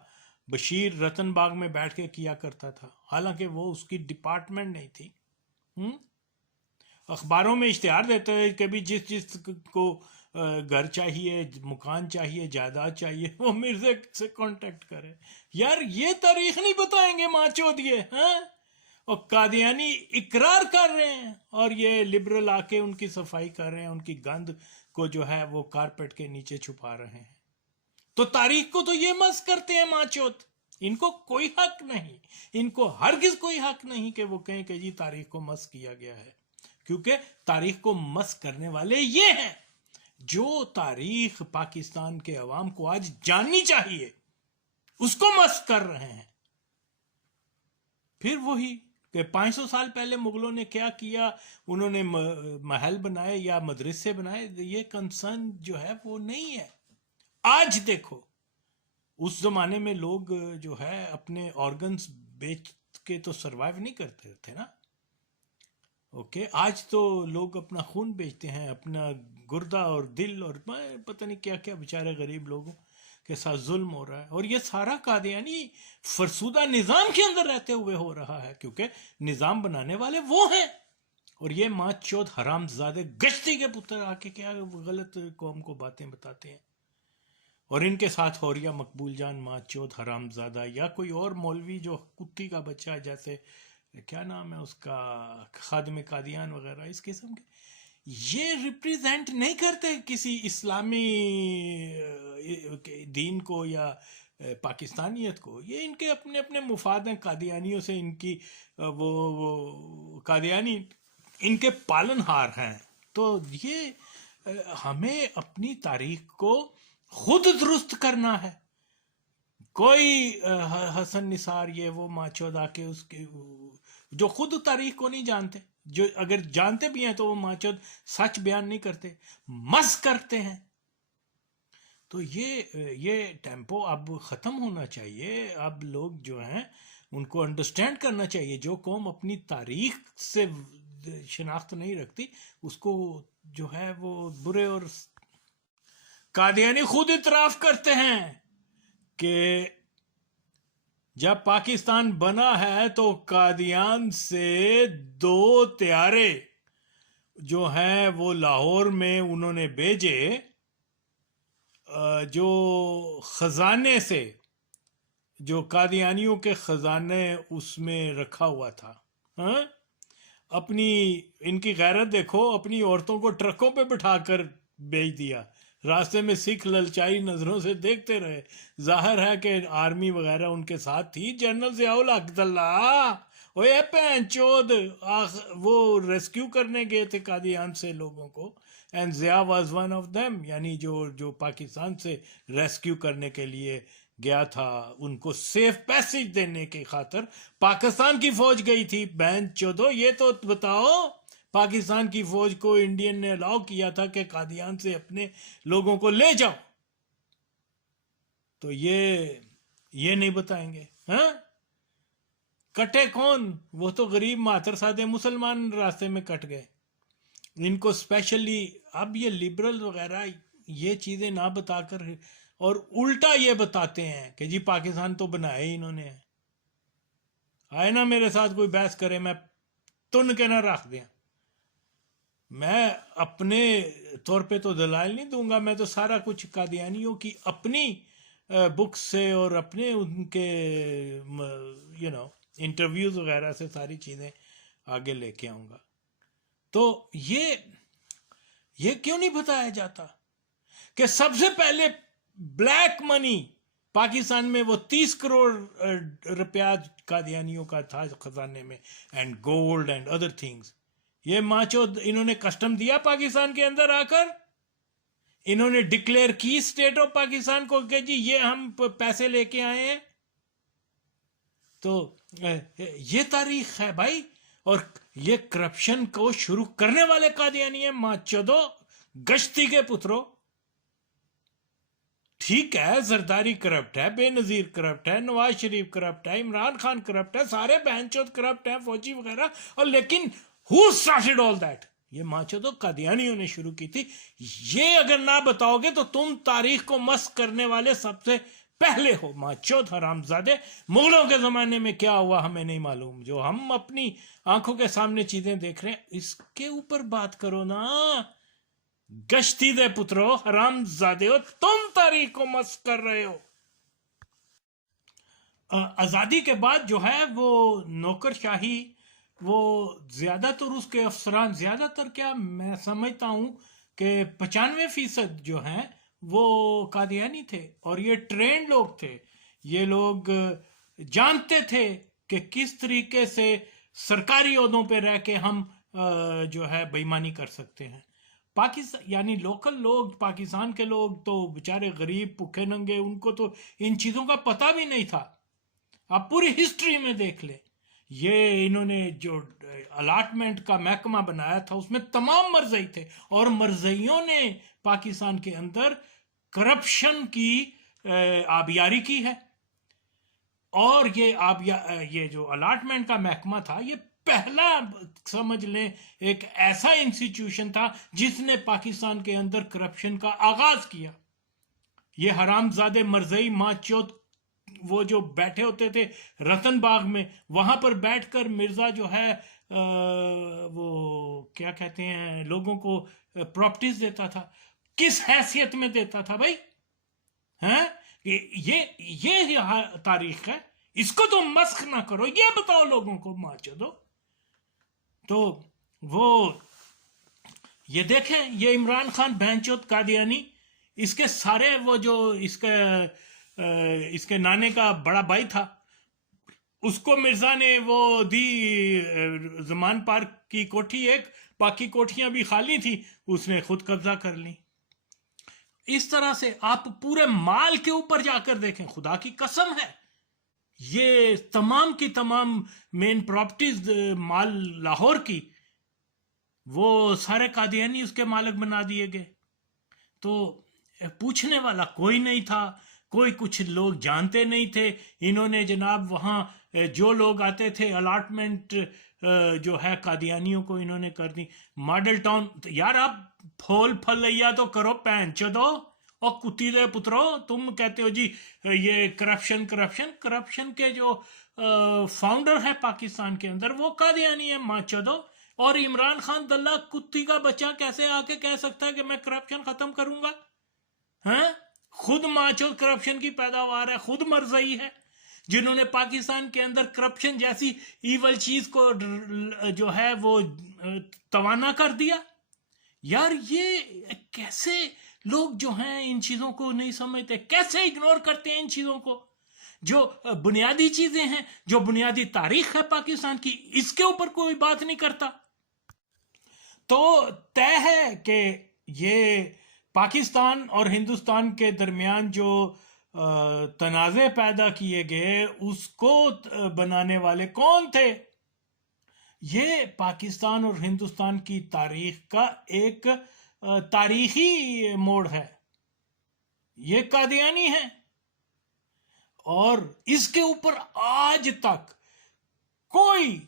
بشیر رتن باغ میں بیٹھ کے کیا کرتا تھا، حالانکہ وہ اس کی ڈپارٹمنٹ نہیں تھی. اخباروں میں اشتہار دیتے ہیں کہ بھی جس کو گھر چاہیے، مکان چاہیے، جائیداد چاہیے، وہ مرزے سے کانٹیکٹ کرے. یار یہ تاریخ نہیں بتائیں گے ماں چود یہ، ہاں؟ اور قادیانی اقرار کر رہے ہیں اور یہ لبرل آ کے ان کی صفائی کر رہے ہیں، ان کی گند کو جو ہے وہ کارپیٹ کے نیچے چھپا رہے ہیں. تو تاریخ کو تو یہ مس کرتے ہیں ماں چود. ان کو کوئی حق نہیں، ان کو ہرگز کوئی حق نہیں کہ وہ کہیں کہ جی تاریخ کو مس کیا گیا ہے، کیونکہ تاریخ کو مس کرنے والے یہ ہیں جو تاریخ پاکستان کے عوام کو آج جاننی چاہیے اس کو مس کر رہے ہیں. پھر وہی کہ 500 سال پہلے مغلوں نے کیا کیا، انہوں نے محل بنائے یا مدرسے بنائے، یہ کنسرن جو ہے وہ نہیں ہے. آج دیکھو، اس زمانے میں لوگ جو ہے اپنے آرگنز بیچ کے تو سروائیو نہیں کرتے تھے نا. اوکے، آج تو لوگ اپنا خون بیچتے ہیں، اپنا گردہ اور دل، اور پتہ نہیں کیا کیا بیچارے غریب لوگوں کے ساتھ ظلم ہو رہا ہے. اور یہ سارا قادیانی فرسودہ نظام کے اندر رہتے ہوئے ہو رہا ہے، کیونکہ نظام بنانے والے وہ ہیں. اور یہ ماں چود حرام زادے گشتی کے پتر آ کے کیا غلط قوم کو باتیں بتاتے ہیں. اور ان کے ساتھ ہوریا مقبول جان ماں چود حرام زادہ، یا کوئی اور مولوی جو کتی کا بچہ ہے، جیسے کیا نام ہے اس کا، خادم قادیان وغیرہ اس قسم کے، یہ ریپریزنٹ نہیں کرتے کسی اسلامی دین کو یا پاکستانیت کو. یہ ان کے اپنے اپنے مفاد ہیں. قادیانیوں سے ان کی وہ قادیانی ان کے پالن ہار ہیں. تو یہ ہمیں اپنی تاریخ کو خود درست کرنا ہے. کوئی حسن نثار یہ وہ ماچود آ کے اس کے جو خود تاریخ کو نہیں جانتے، جو اگر جانتے بھی ہیں تو وہ ماچود سچ بیان نہیں کرتے، مس کرتے ہیں. تو یہ ٹیمپو اب ختم ہونا چاہیے. اب لوگ جو ہیں ان کو انڈرسٹینڈ کرنا چاہیے. جو قوم اپنی تاریخ سے شناخت نہیں رکھتی اس کو جو ہے وہ برے. اور قادیانی خود اعتراف کرتے ہیں کہ جب پاکستان بنا ہے تو قادیان سے 2 طیارے جو ہیں وہ لاہور میں انہوں نے بھیجے، جو خزانے سے، جو قادیانیوں کے خزانے اس میں رکھا ہوا تھا. ہاں، اپنی ان کی غیرت دیکھو، اپنی عورتوں کو ٹرکوں پہ بٹھا کر بھیج دیا. راستے میں سکھ للچائی نظروں سے دیکھتے رہے. ظاہر ہے کہ آرمی وغیرہ ان کے ساتھ تھی. جنرل ضیاء الحق اللہ اوے پین چود وہ ریسکیو کرنے گئے تھے قادیان سے لوگوں کو، and Zia was one of them, یعنی جو پاکستان سے ریسکیو کرنے کے لیے گیا تھا، ان کو سیف پیسج دینے کی خاطر پاکستان کی فوج گئی تھی. بہن چودو یہ تو بتاؤ، پاکستان کی فوج کو انڈین نے الاؤ کیا تھا کہ قادیان سے اپنے لوگوں کو لے جاؤ. تو یہ نہیں بتائیں گے. ہاں، کٹے کون؟ وہ تو غریب ماتر سادے مسلمان راستے میں کٹ گئے. ان کو اسپیشلی اب یہ لبرل وغیرہ یہ چیزیں نہ بتا کر اور الٹا یہ بتاتے ہیں کہ جی پاکستان تو بنایا ہی انہوں نے. آئے نا میرے ساتھ کوئی بحث کرے، میں تن کے نہ رکھ دیا. میں اپنے طور پہ تو دلائل نہیں دوں گا، میں تو سارا کچھ قادیانیوں کی اپنی بک سے اور اپنے ان کے انٹرویوز وغیرہ سے ساری چیزیں آگے لے کے آؤں گا. تو یہ کیوں نہیں بتایا جاتا کہ سب سے پہلے بلیک منی پاکستان میں وہ 30 کروڑ روپیہ قادیانیوں کا تھا خزانے میں، and gold and other things. یہ ماچو انہوں نے کسٹم دیا پاکستان کے اندر آ کر، انہوں نے ڈکلیئر کی اسٹیٹ آف پاکستان کو کہ جی یہ ہم پیسے لے کے آئے ہیں. تو یہ تاریخ ہے بھائی. اور یہ کرپشن کو شروع کرنے والے قادیانی ہیں ماچودو گشتی کے پترو. ٹھیک ہے زرداری کرپٹ ہے، بے نظیر کرپٹ ہے، نواز شریف کرپٹ ہے، عمران خان کرپٹ ہے، سارے بہن چود کرپٹ ہیں، فوجی وغیرہ، اور لیکن who started all that؟ یہ ماچودو قادیانیوں نے شروع کی تھی. یہ اگر نہ بتاؤ گے تو تم تاریخ کو مسخ کرنے والے سب سے پہلے ہو. ماچود حرامزادے. مغلوں کے زمانے میں کیا ہوا ہمیں نہیں معلوم، جو ہم اپنی آنکھوں کے سامنے چیزیں دیکھ رہے ہیں اس کے اوپر بات کرو نا. گشتی دے پترو، حرام زادے ہو، تم تاریخ کو مسخ کر رہے ہو. آزادی کے بعد جو ہے وہ نوکر شاہی، وہ زیادہ تر اس کے افسران، زیادہ تر کیا میں سمجھتا ہوں کہ 95% جو ہیں وہ قادیانی تھے، اور یہ ٹرینڈ لوگ تھے. یہ لوگ جانتے تھے کہ کس طریقے سے سرکاری عہدوں پہ رہ کے ہم جو ہے بےایمانی کر سکتے ہیں. پاکستان یعنی لوکل لوگ، پاکستان کے لوگ تو بیچارے غریب بھوکے ننگے، ان کو تو ان چیزوں کا پتہ بھی نہیں تھا. آپ پوری ہسٹری میں دیکھ لیں، یہ انہوں نے جو الاٹمنٹ کا محکمہ بنایا تھا اس میں تمام مرزئی تھے، اور مرزئیوں نے پاکستان کے اندر کرپشن کی آبیاری کی ہے. اور یہ جو الاٹمنٹ کا محکمہ تھا، یہ پہلا سمجھ لیں ایک ایسا انسٹیٹیوشن تھا جس نے پاکستان کے اندر کرپشن کا آغاز کیا. یہ حرامزادے مرزئی ماں چوت وہ جو بیٹھے ہوتے تھے رتن باغ میں، وہاں پر بیٹھ کر مرزا جو ہے وہ کیا کہتے ہیں لوگوں کو پراپرٹیز دیتا تھا. کس حیثیت میں دیتا تھا بھائی؟ ہاں، یہ تاریخ ہے، اس کو تو مسخ نہ کرو. یہ بتاؤ لوگوں کو ماچو دو. تو وہ یہ دیکھیں، یہ عمران خان بہنچود قادیانی، اس کے سارے وہ جو اس کے نانے کا بڑا بھائی تھا، اس کو مرزا نے وہ دی زمان پارک کی کوٹھی، ایک باقی کوٹھیاں بھی خالی تھی، اس نے خود قبضہ کر لی. اس طرح سے آپ پورے مال کے اوپر جا کر دیکھیں، خدا کی قسم ہے یہ تمام کی تمام مین پراپرٹیز مال لاہور کی، وہ سارے قادیانی اس کے مالک بنا دیے گئے. تو پوچھنے والا کوئی نہیں تھا، کوئی کچھ لوگ جانتے نہیں تھے. انہوں نے جناب وہاں جو لوگ آتے تھے الاٹمنٹ جو ہے قادیانیوں کو انہوں نے کر دی. ماڈل ٹاؤن، یار آپ پھول پھلیا تو کرو پہن چدو، اور کتی دے پترو تم کہتے ہو جی یہ کرپشن کے جو فاؤنڈر ہے پاکستان کے اندر وہ قادیانی ہے ماں چدو. اور عمران خان دلہ کتی کا بچہ کیسے آ کے کہہ سکتا ہے کہ میں کرپشن ختم کروں گا؟ ہاں، خود ماچود کرپشن کی پیداوار ہے، خود مرزئی ہے، جنہوں نے پاکستان کے اندر کرپشن جیسی ایول چیز کو جو ہے وہ توانا کر دیا. یار یہ کیسے لوگ جو ہیں ان چیزوں کو نہیں سمجھتے، کیسے اگنور کرتے ہیں ان چیزوں کو، جو بنیادی چیزیں ہیں، جو بنیادی تاریخ ہے پاکستان کی، اس کے اوپر کوئی بات نہیں کرتا. تو طے ہے کہ یہ پاکستان اور ہندوستان کے درمیان جو تنازع پیدا کیے گئے اس کو بنانے والے کون تھے؟ یہ پاکستان اور ہندوستان کی تاریخ کا ایک تاریخی موڑ ہے. یہ قادیانی ہے، اور اس کے اوپر آج تک کوئی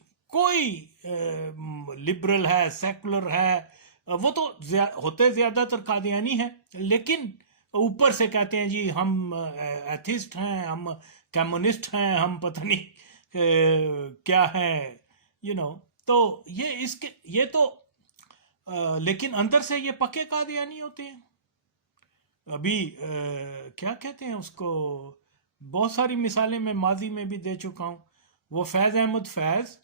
لبرل ہے، سیکولر ہے، وہ تو ہوتے زیادہ تر قادیانی ہیں، لیکن اوپر سے کہتے ہیں جی ہم ایتھسٹ ہیں، ہم کمیونسٹ ہیں، ہم پتہ نہیں کیا ہیں تو یہ تو لیکن اندر سے یہ پکے قادیانی ہوتے ہیں. ابھی کیا کہتے ہیں اس کو، بہت ساری مثالیں میں ماضی میں بھی دے چکا ہوں. وہ فیض احمد فیض،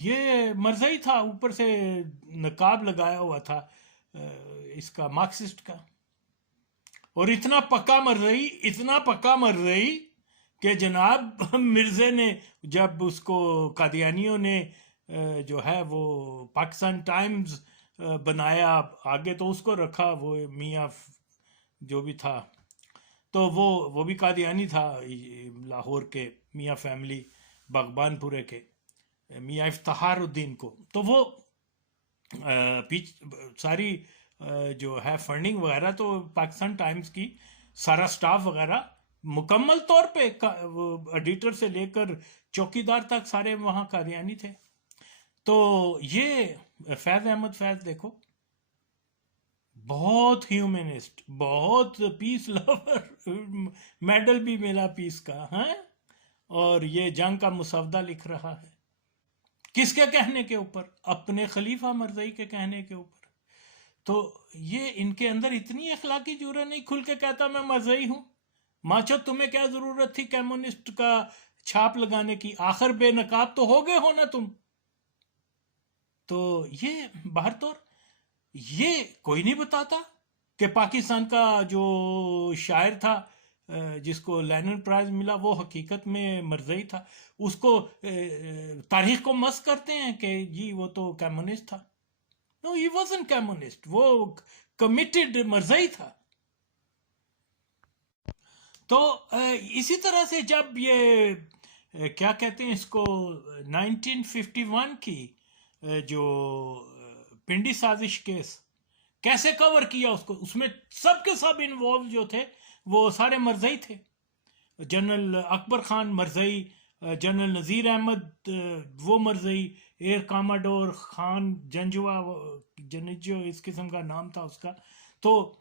یہ مرزئی تھا، اوپر سے نقاب لگایا ہوا تھا اس کا مارکسسٹ کا، اور اتنا پکا مرزئی کہ جناب مرزے نے جب اس کو قادیانیوں نے جو ہے وہ پاکستان ٹائمز بنایا آگے، تو اس کو رکھا وہ میاں جو بھی تھا، تو وہ بھی قادیانی تھا، لاہور کے میاں فیملی باغبان پورے کے میاں افتخار الدین کو. تو وہ ساری جو ہے فنڈنگ وغیرہ تو پاکستان ٹائمز کی سارا سٹاف وغیرہ مکمل طور پہ ایڈیٹر سے لے کر چوکیدار تک سارے وہاں قادیانی تھے. تو یہ فیض احمد فیض دیکھو بہت ہیومنسٹ, بہت پیس لور, میڈل بھی ملا پیس کا, ہیں, اور یہ جنگ کا مسودہ لکھ رہا ہے. کس کے کہنے کے اوپر؟ اپنے خلیفہ مرزائی کے کہنے کے اوپر. تو یہ ان کے اندر اتنی اخلاقی جرأت نہیں, کھل کے کہتا میں مرزائی ہوں. ماچو تمہیں کیا ضرورت تھی کمیونسٹ کا چھاپ لگانے کی, آخر بے نقاب تو ہو گئے ہو نا تم. تو یہ باہر طور یہ کوئی نہیں بتاتا کہ پاکستان کا جو شاعر تھا جس کو لینن پرائز ملا وہ حقیقت میں مرزائی تھا. اس کو تاریخ کو مس کرتے ہیں کہ جی وہ تو کمیونسٹ تھا. نو ہی وازنٹ کمیونسٹ, وہ کمیٹڈ مرزائی تھا. تو اسی طرح سے جب یہ کیا کہتے ہیں اس کو 1951 کی جو پنڈی سازش کیس کیسے کور کیا اس کو, اس میں سب کے سب انوالو جو تھے وہ سارے مرزائی تھے. جنرل اکبر خان مرزائی, جنرل نذیر احمد وہ مرزائی, ایئر کاماڈور خان جنجوا جنجو اس قسم کا نام تھا اس کا, تو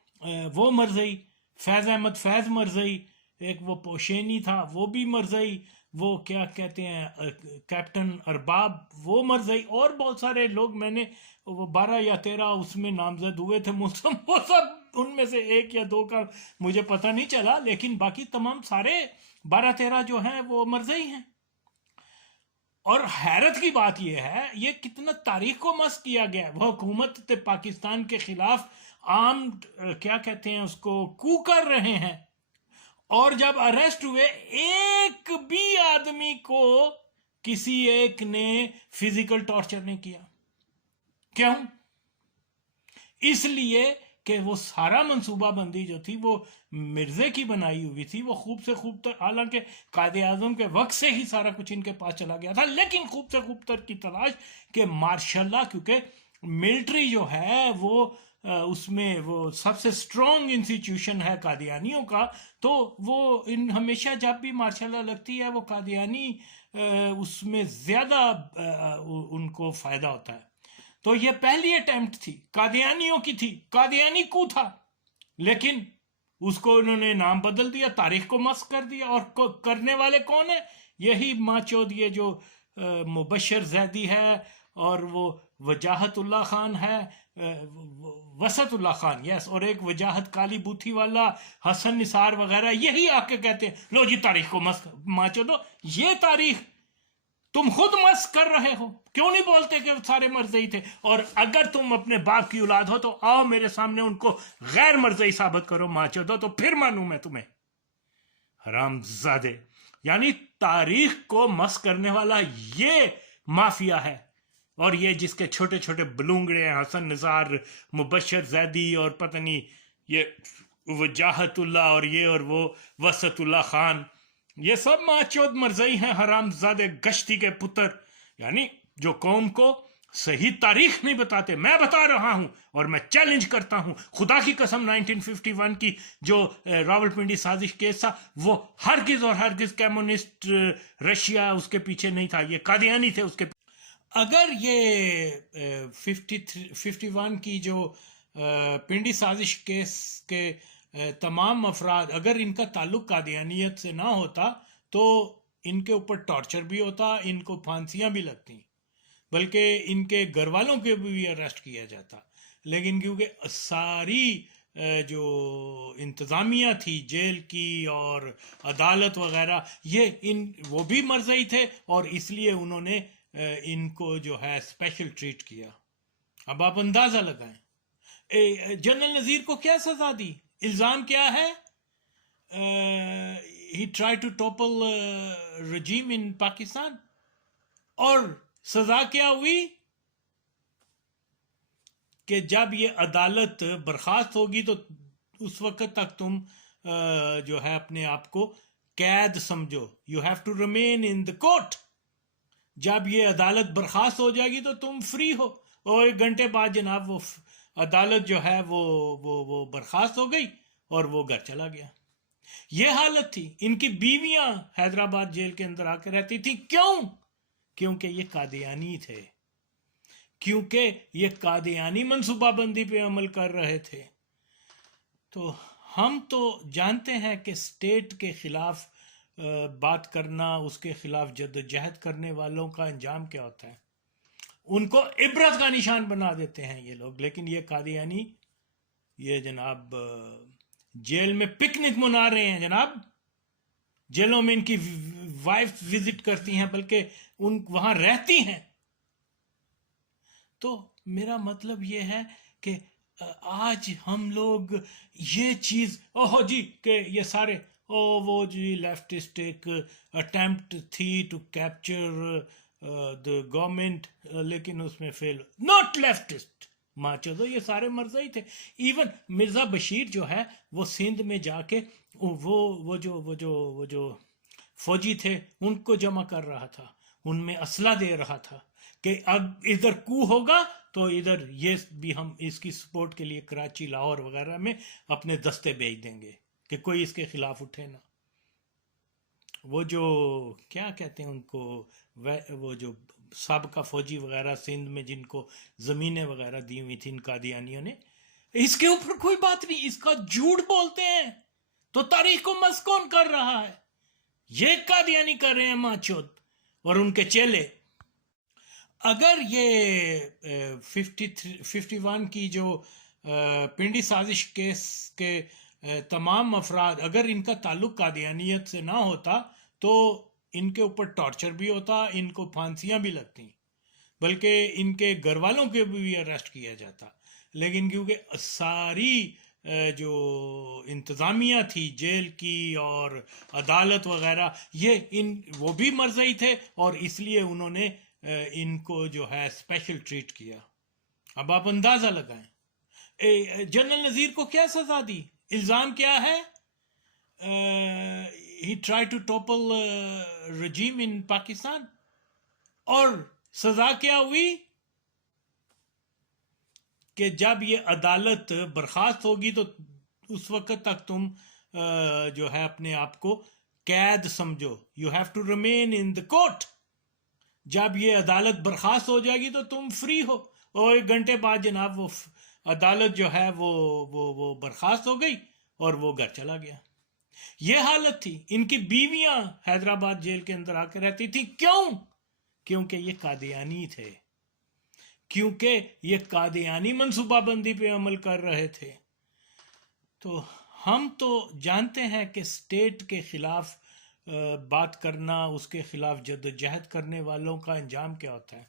وہ مرزائی. فیض احمد فیض مرزائی, ایک وہ پوشینی تھا وہ بھی مرزائی, وہ کیا کہتے ہیں کیپٹن ارباب وہ مرزائی, اور بہت سارے لوگ میں نے وہ 12 یا 13 اس میں نامزد ہوئے تھے ملزم, وہ سب ان میں سے ایک یا دو کا مجھے پتہ نہیں چلا, لیکن باقی تمام سارے 12-13 جو ہیں وہ مرزائی ہیں. اور حیرت کی بات یہ ہے یہ کتنا تاریخ کو مس کیا گیا ہے. وہ حکومت پاکستان کے خلاف عام کیا کہتے ہیں اس کو کو کر رہے ہیں, اور جب اریسٹ ہوئے ایک بھی آدمی کو کسی ایک نے فزیکل ٹارچر نہیں کیا. کیوں؟ اس لیے کہ وہ سارا منصوبہ بندی جو تھی وہ مرزے کی بنائی ہوئی تھی. وہ خوب سے خوب تر, حالانکہ قائد اعظم کے وقت سے ہی سارا کچھ ان کے پاس چلا گیا تھا, لیکن خوب سے خوب تر کی تلاش کہ ماشاء اللہ, کیونکہ ملٹری جو ہے وہ اس میں وہ سب سے سٹرونگ انسٹیٹیوشن ہے قادیانیوں کا, تو وہ ہمیشہ جب بھی ماشاء اللہ لگتی ہے وہ قادیانی اس میں زیادہ ان کو فائدہ ہوتا ہے. تو یہ پہلی اٹیمپٹ تھی قادیانیوں کی تھی, قادیانی کو تھا, لیکن اس کو انہوں نے نام بدل دیا, تاریخ کو مس کر دیا. اور کرنے والے کون ہیں؟ یہی ماچود یہ جو مبشر زیدی ہے, اور وہ وجاہت اللہ خان ہے, وسط اللہ خان, یس, اور ایک وجاہت کالی بوتھی والا حسن نثار وغیرہ, یہی آ کے کہتے ہیں لو جی تاریخ کو مس ماچودو. یہ تاریخ تم خود مس کر رہے ہو, کیوں نہیں بولتے کہ سارے مرزائی تھے؟ اور اگر تم اپنے باپ کی اولاد ہو تو آؤ میرے سامنے ان کو غیر مرزائی ثابت کرو ماچودو, تو پھر مانوں میں تمہیں. حرام زادے, یعنی تاریخ کو مس کرنے والا یہ مافیا ہے, اور یہ جس کے چھوٹے چھوٹے بلونگڑے ہیں, حسن نثار, مبشر زیدی, اور پتہ نہیں یہ وجاہت اللہ, اور یہ اور وہ وسط اللہ خان, یہ سب ماچود مرزائی ہیں, حرام زادے گشتی کے پتر. یعنی جو قوم کو صحیح تاریخ نہیں بتاتے, میں بتا رہا ہوں, اور میں چیلنج کرتا ہوں خدا کی قسم 1951 کی جو راولپنڈی سازش کیس تھا وہ ہرگز اور ہرگز کمیونسٹ رشیا اس کے پیچھے نہیں تھا, یہ قادیانی تھے اس کے پیچھے. اگر یہ 51 کی جو پنڈی سازش کیس کے تمام افراد اگر ان کا تعلق قادیانیت سے نہ ہوتا تو ان کے اوپر ٹارچر بھی ہوتا, ان کو پھانسیاں بھی لگتی, بلکہ ان کے گھر والوں کے بھی اریسٹ کیا جاتا. لیکن کیونکہ ساری جو انتظامیہ تھی جیل کی اور عدالت وغیرہ, وہ بھی مرزائی تھے, اور اس لیے انہوں نے ان کو جو ہے اسپیشل ٹریٹ کیا. اب آپ اندازہ لگائیں جنرل نذیر کو کیا سزا دی, الزام کیا ہے؟ he tried to topple regime in Pakistan, اور سزا کیا ہوئی کہ جب یہ عدالت برخاست ہوگی تو اس وقت تک تم جو ہے اپنے آپ کو قید سمجھو, you have to remain in the court. جب یہ عدالت برخاست ہو جائے گی تو تم فری ہو, اور 1 گھنٹے بعد جناب وہ عدالت جو ہے وہ برخاست ہو گئی اور وہ گھر چلا گیا. یہ حالت تھی. ان کی بیویاں حیدرآباد جیل کے اندر آ کے رہتی تھیں. کیوں؟ کیونکہ یہ قادیانی تھے, کیونکہ یہ قادیانی منصوبہ بندی پہ عمل کر رہے تھے. تو ہم تو جانتے ہیں کہ اسٹیٹ کے خلاف بات کرنا, اس کے خلاف جدوجہد کرنے والوں کا انجام کیا ہوتا ہے. ان کو عبرت کا نشان بنا دیتے ہیں یہ لوگ. لیکن یہ قادیانی, یہ جناب جیل میں پکنک منا رہے ہیں جناب. جیلوں میں ان کی وائف وزٹ کرتی ہیں, بلکہ وہاں رہتی ہیں. تو میرا مطلب یہ ہے کہ آج ہم لوگ یہ چیز جی کہ یہ سارے وہ جی لیفٹسٹ ایک اٹیمپٹ تھی ٹو کیپچر دا گورنمنٹ, لیکن اس میں فیل. ناٹ لیفٹسٹ ماچو دو, یہ سارے مرزائی تھے. ایون مرزا بشیر جو ہے وہ سندھ میں جا کے وہ جو فوجی تھے ان کو جمع کر رہا تھا, ان میں اسلحہ دے رہا تھا کہ اب ادھر کو ہوگا تو ادھر یہ بھی ہم اس کی سپورٹ کے لیے کراچی, لاہور وغیرہ میں اپنے دستے بھیج دیں گے کہ کوئی اس کے خلاف اٹھے نا. وہ جو کیا کہتے ہیں ان کو, وہ جو سابقہ فوجی وغیرہ سندھ میں جن کو زمینیں وغیرہ دی ہوئی تھیں ان قادیانیوں نے, اس کے اوپر کوئی بات نہیں, اس کا جھوٹ بولتے ہیں. تو تاریخ کو مس کون کر رہا ہے؟ یہ قادیانی کر رہے ہیں ماچود اور ان کے چیلے. اگر یہ 51 کی جو پنڈی سازش کیس کے تمام افراد, اگر ان کا تعلق قادیانیت سے نہ ہوتا تو ان کے اوپر ٹارچر بھی ہوتا, ان کو پھانسیاں بھی لگتی, بلکہ ان کے گھر والوں کے بھی اریسٹ کیا جاتا. لیکن کیونکہ ساری جو انتظامیہ تھی جیل کی اور عدالت وغیرہ, وہ بھی مرزائی تھے, اور اس لیے انہوں نے ان کو جو ہے اسپیشل ٹریٹ کیا. اب آپ اندازہ لگائیں جنرل نذیر کو کیا سزا دی, الزام کیا ہے, he tried to topple regime in Pakistan, اور سزا کیا ہوئی کہ جب یہ عدالت برخاست ہوگی تو اس وقت تک تم جو ہے اپنے آپ کو قید سمجھو, you have to remain in the court. جب یہ عدالت برخاست ہو جائے گی تو تم فری ہو. اور 1 گھنٹے بعد جناب وہ عدالت جو ہے وہ برخاست ہو گئی اور وہ گھر چلا گیا. یہ حالت تھی. ان کی بیویاں حیدرآباد جیل کے اندر آ کے رہتی تھیں. کیوں؟ کیونکہ یہ قادیانی تھے, کیونکہ یہ قادیانی منصوبہ بندی پہ عمل کر رہے تھے. تو ہم تو جانتے ہیں کہ اسٹیٹ کے خلاف بات کرنا, اس کے خلاف جدوجہد کرنے والوں کا انجام کیا ہوتا ہے.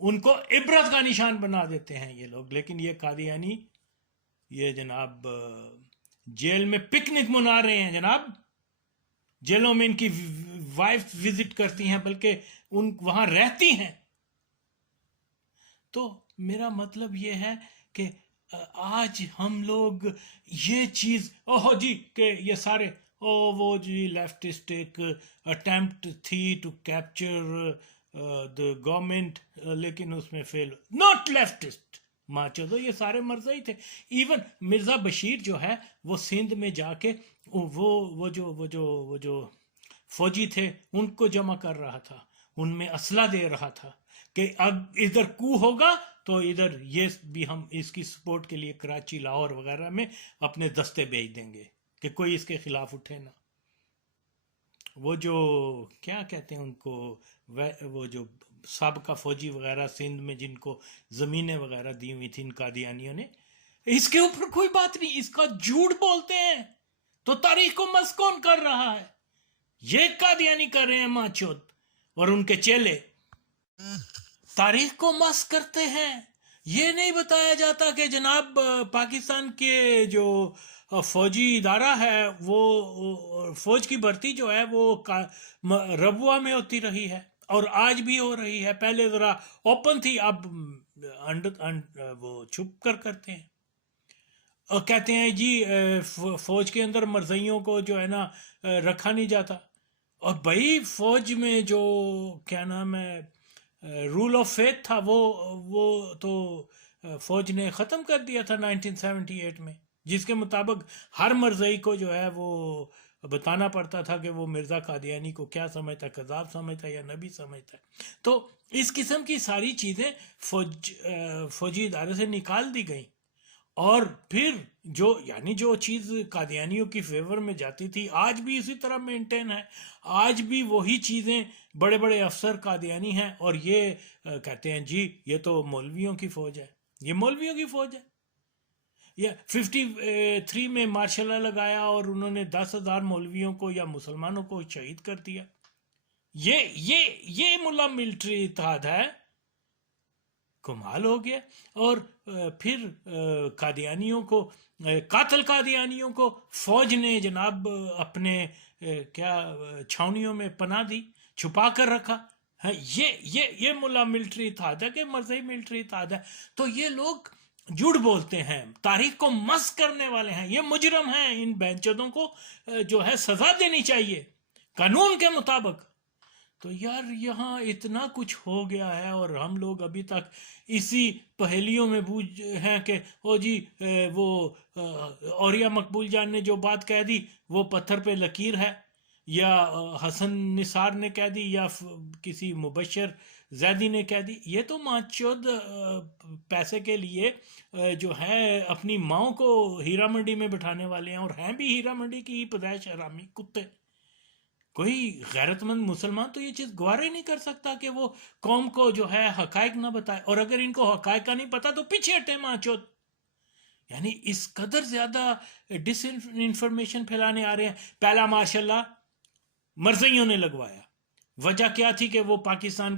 ان کو عبرت کا نشان بنا دیتے ہیں یہ لوگ. لیکن یہ قادیانی, یہ جناب جیل میں پکنک منا رہے ہیں جناب. جیلوں میں ان کی وائف وزٹ کرتی ہیں, بلکہ وہاں رہتی ہیں. تو میرا مطلب یہ ہے کہ آج ہم لوگ یہ چیز جی کہ یہ سارے وہ جی لیفٹسٹ ایک اٹیمپٹ تھی ٹو کیپچر دا گورنمنٹ, لیکن اس میں فیل. ناٹ لیفٹسٹ ماچو دو, یہ سارے مرزائی تھے. ایون مرزا بشیر جو ہے وہ سندھ میں جا کے وہ جو فوجی تھے ان کو جمع کر رہا تھا, ان میں اسلحہ دے رہا تھا کہ اب ادھر کو ہوگا تو ادھر یہ بھی ہم اس کی سپورٹ کے لیے کراچی, لاہور وغیرہ میں اپنے دستے بھیج دیں گے کہ کوئی اس کے خلاف اٹھے نا. وہ جو کیا کہتے ہیں ان کو, وہ جو سابقہ فوجی وغیرہ سندھ میں جن کو زمینیں وغیرہ دی ہوئی تھیں ان قادیانیوں نے, اس کے اوپر کوئی بات نہیں, اس کا جھوٹ بولتے ہیں. تو تاریخ کو مس کون کر رہا ہے؟ یہ قادیانی کر رہے ہیں ماچود اور ان کے چیلے. تاریخ کو مس کرتے ہیں. یہ نہیں بتایا جاتا کہ جناب پاکستان کے جو فوجی ادارہ ہے, وہ فوج کی بھرتی جو ہے وہ ربوہ میں ہوتی رہی ہے اور آج بھی ہو رہی ہے. پہلے ذرا اوپن تھی, اب وہ چھپ کر کرتے ہیں اور کہتے ہیں جی فوج کے اندر مرزائیوں کو جو ہے نا رکھا نہیں جاتا. اور بھائی فوج میں جو کیا نام ہے رول آف فیتھ تھا وہ تو فوج نے ختم کر دیا تھا 1978 میں، جس کے مطابق ہر مرزئی کو جو ہے وہ بتانا پڑتا تھا کہ وہ مرزا قادیانی کو کیا سمجھتا ہے، کذاب سمجھتا ہے یا نبی سمجھتا ہے۔ تو اس قسم کی ساری چیزیں فوجی ادارے سے نکال دی گئیں، اور پھر جو چیز قادیانیوں کی فیور میں جاتی تھی آج بھی اسی طرح مینٹین ہے۔ آج بھی وہی چیزیں، بڑے بڑے افسر قادیانی ہیں، اور یہ کہتے ہیں جی یہ تو مولویوں کی فوج ہے، یہ مولویوں کی فوج ہے۔ یا 53 میں مارشل لا لگایا اور انہوں نے 10,000 مولویوں کو یا مسلمانوں کو شہید کر دیا۔ یہ ملا ملٹری اتحاد ہے، کمال ہو گیا۔ اور پھر قاتل قادیانیوں کو فوج نے جناب اپنے چھاونیوں میں پناہ دی، چھپا کر رکھا۔ یہ ملا ملٹری اتحاد ہے کہ مرزئی ملٹری اتحاد ہے؟ تو یہ لوگ جھوٹ بولتے ہیں، تاریخ کو مسخ کرنے والے ہیں، یہ مجرم ہیں۔ ان بینچودوں کو جو ہے سزا دینی چاہیے قانون کے مطابق۔ تو یار یہاں اتنا کچھ ہو گیا ہے، اور ہم لوگ ابھی تک اسی پہیلیوں میں بوجھ ہیں کہ او جی وہ اوریا مقبول جان نے جو بات کہہ دی وہ پتھر پہ لکیر ہے، یا حسن نثار نے کہہ دی، یا کسی مبشر زیدی نے کہہ دی۔ یہ تو ماچود پیسے کے لیے جو ہے اپنی ماؤں کو ہیرا منڈی میں بٹھانے والے ہیں، اور ہیں بھی ہیرا منڈی کی پیدائش حرامی کتے۔ کوئی غیرت مند مسلمان تو یہ چیز گوارا ہی نہیں کر سکتا کہ وہ قوم کو جو ہے حقائق نہ بتائے، اور اگر ان کو حقائق کا نہیں پتا تو پیچھے ہٹے ماچود۔ یعنی اس قدر زیادہ ڈس انفارمیشن پھیلانے آ رہے ہیں۔ پہلا ماشاء اللہ مرزئیوں نے لگوایا، وجہ کیا تھی کہ وہ پاکستان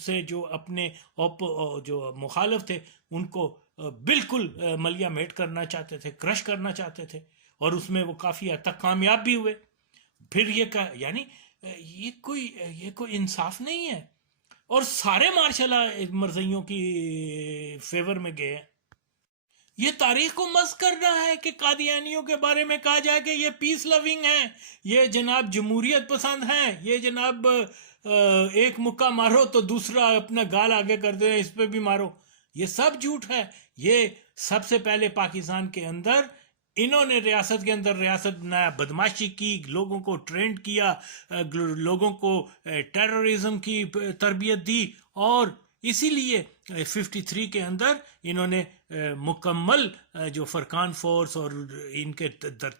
سے جو اپنے جو مخالف تھے ان کو بالکل ملیا میٹ کرنا چاہتے تھے، کرش کرنا چاہتے تھے، اور اس میں وہ کافی حد تک کامیاب بھی ہوئے۔ پھر یعنی یہ کوئی انصاف نہیں ہے، اور سارے مارشل مرزئیوں کی فیور میں گئے ہیں۔ یہ تاریخ کو مسخ کرنا ہے کہ قادیانیوں کے بارے میں کہا جائے کہ یہ پیس لونگ ہیں، یہ جناب جمہوریت پسند ہیں، یہ جناب ایک مکہ مارو تو دوسرا اپنا گال آگے کر دیں، اس پہ بھی مارو۔ یہ سب جھوٹ ہے۔ یہ سب سے پہلے پاکستان کے اندر انہوں نے ریاست کے اندر ریاست نیا بدماشی کی، لوگوں کو ٹرینڈ کیا، لوگوں کو ٹیررزم کی تربیت دی، اور اسی لیے 53 کے اندر انہوں نے مکمل جو فرقان فورس اور ان کے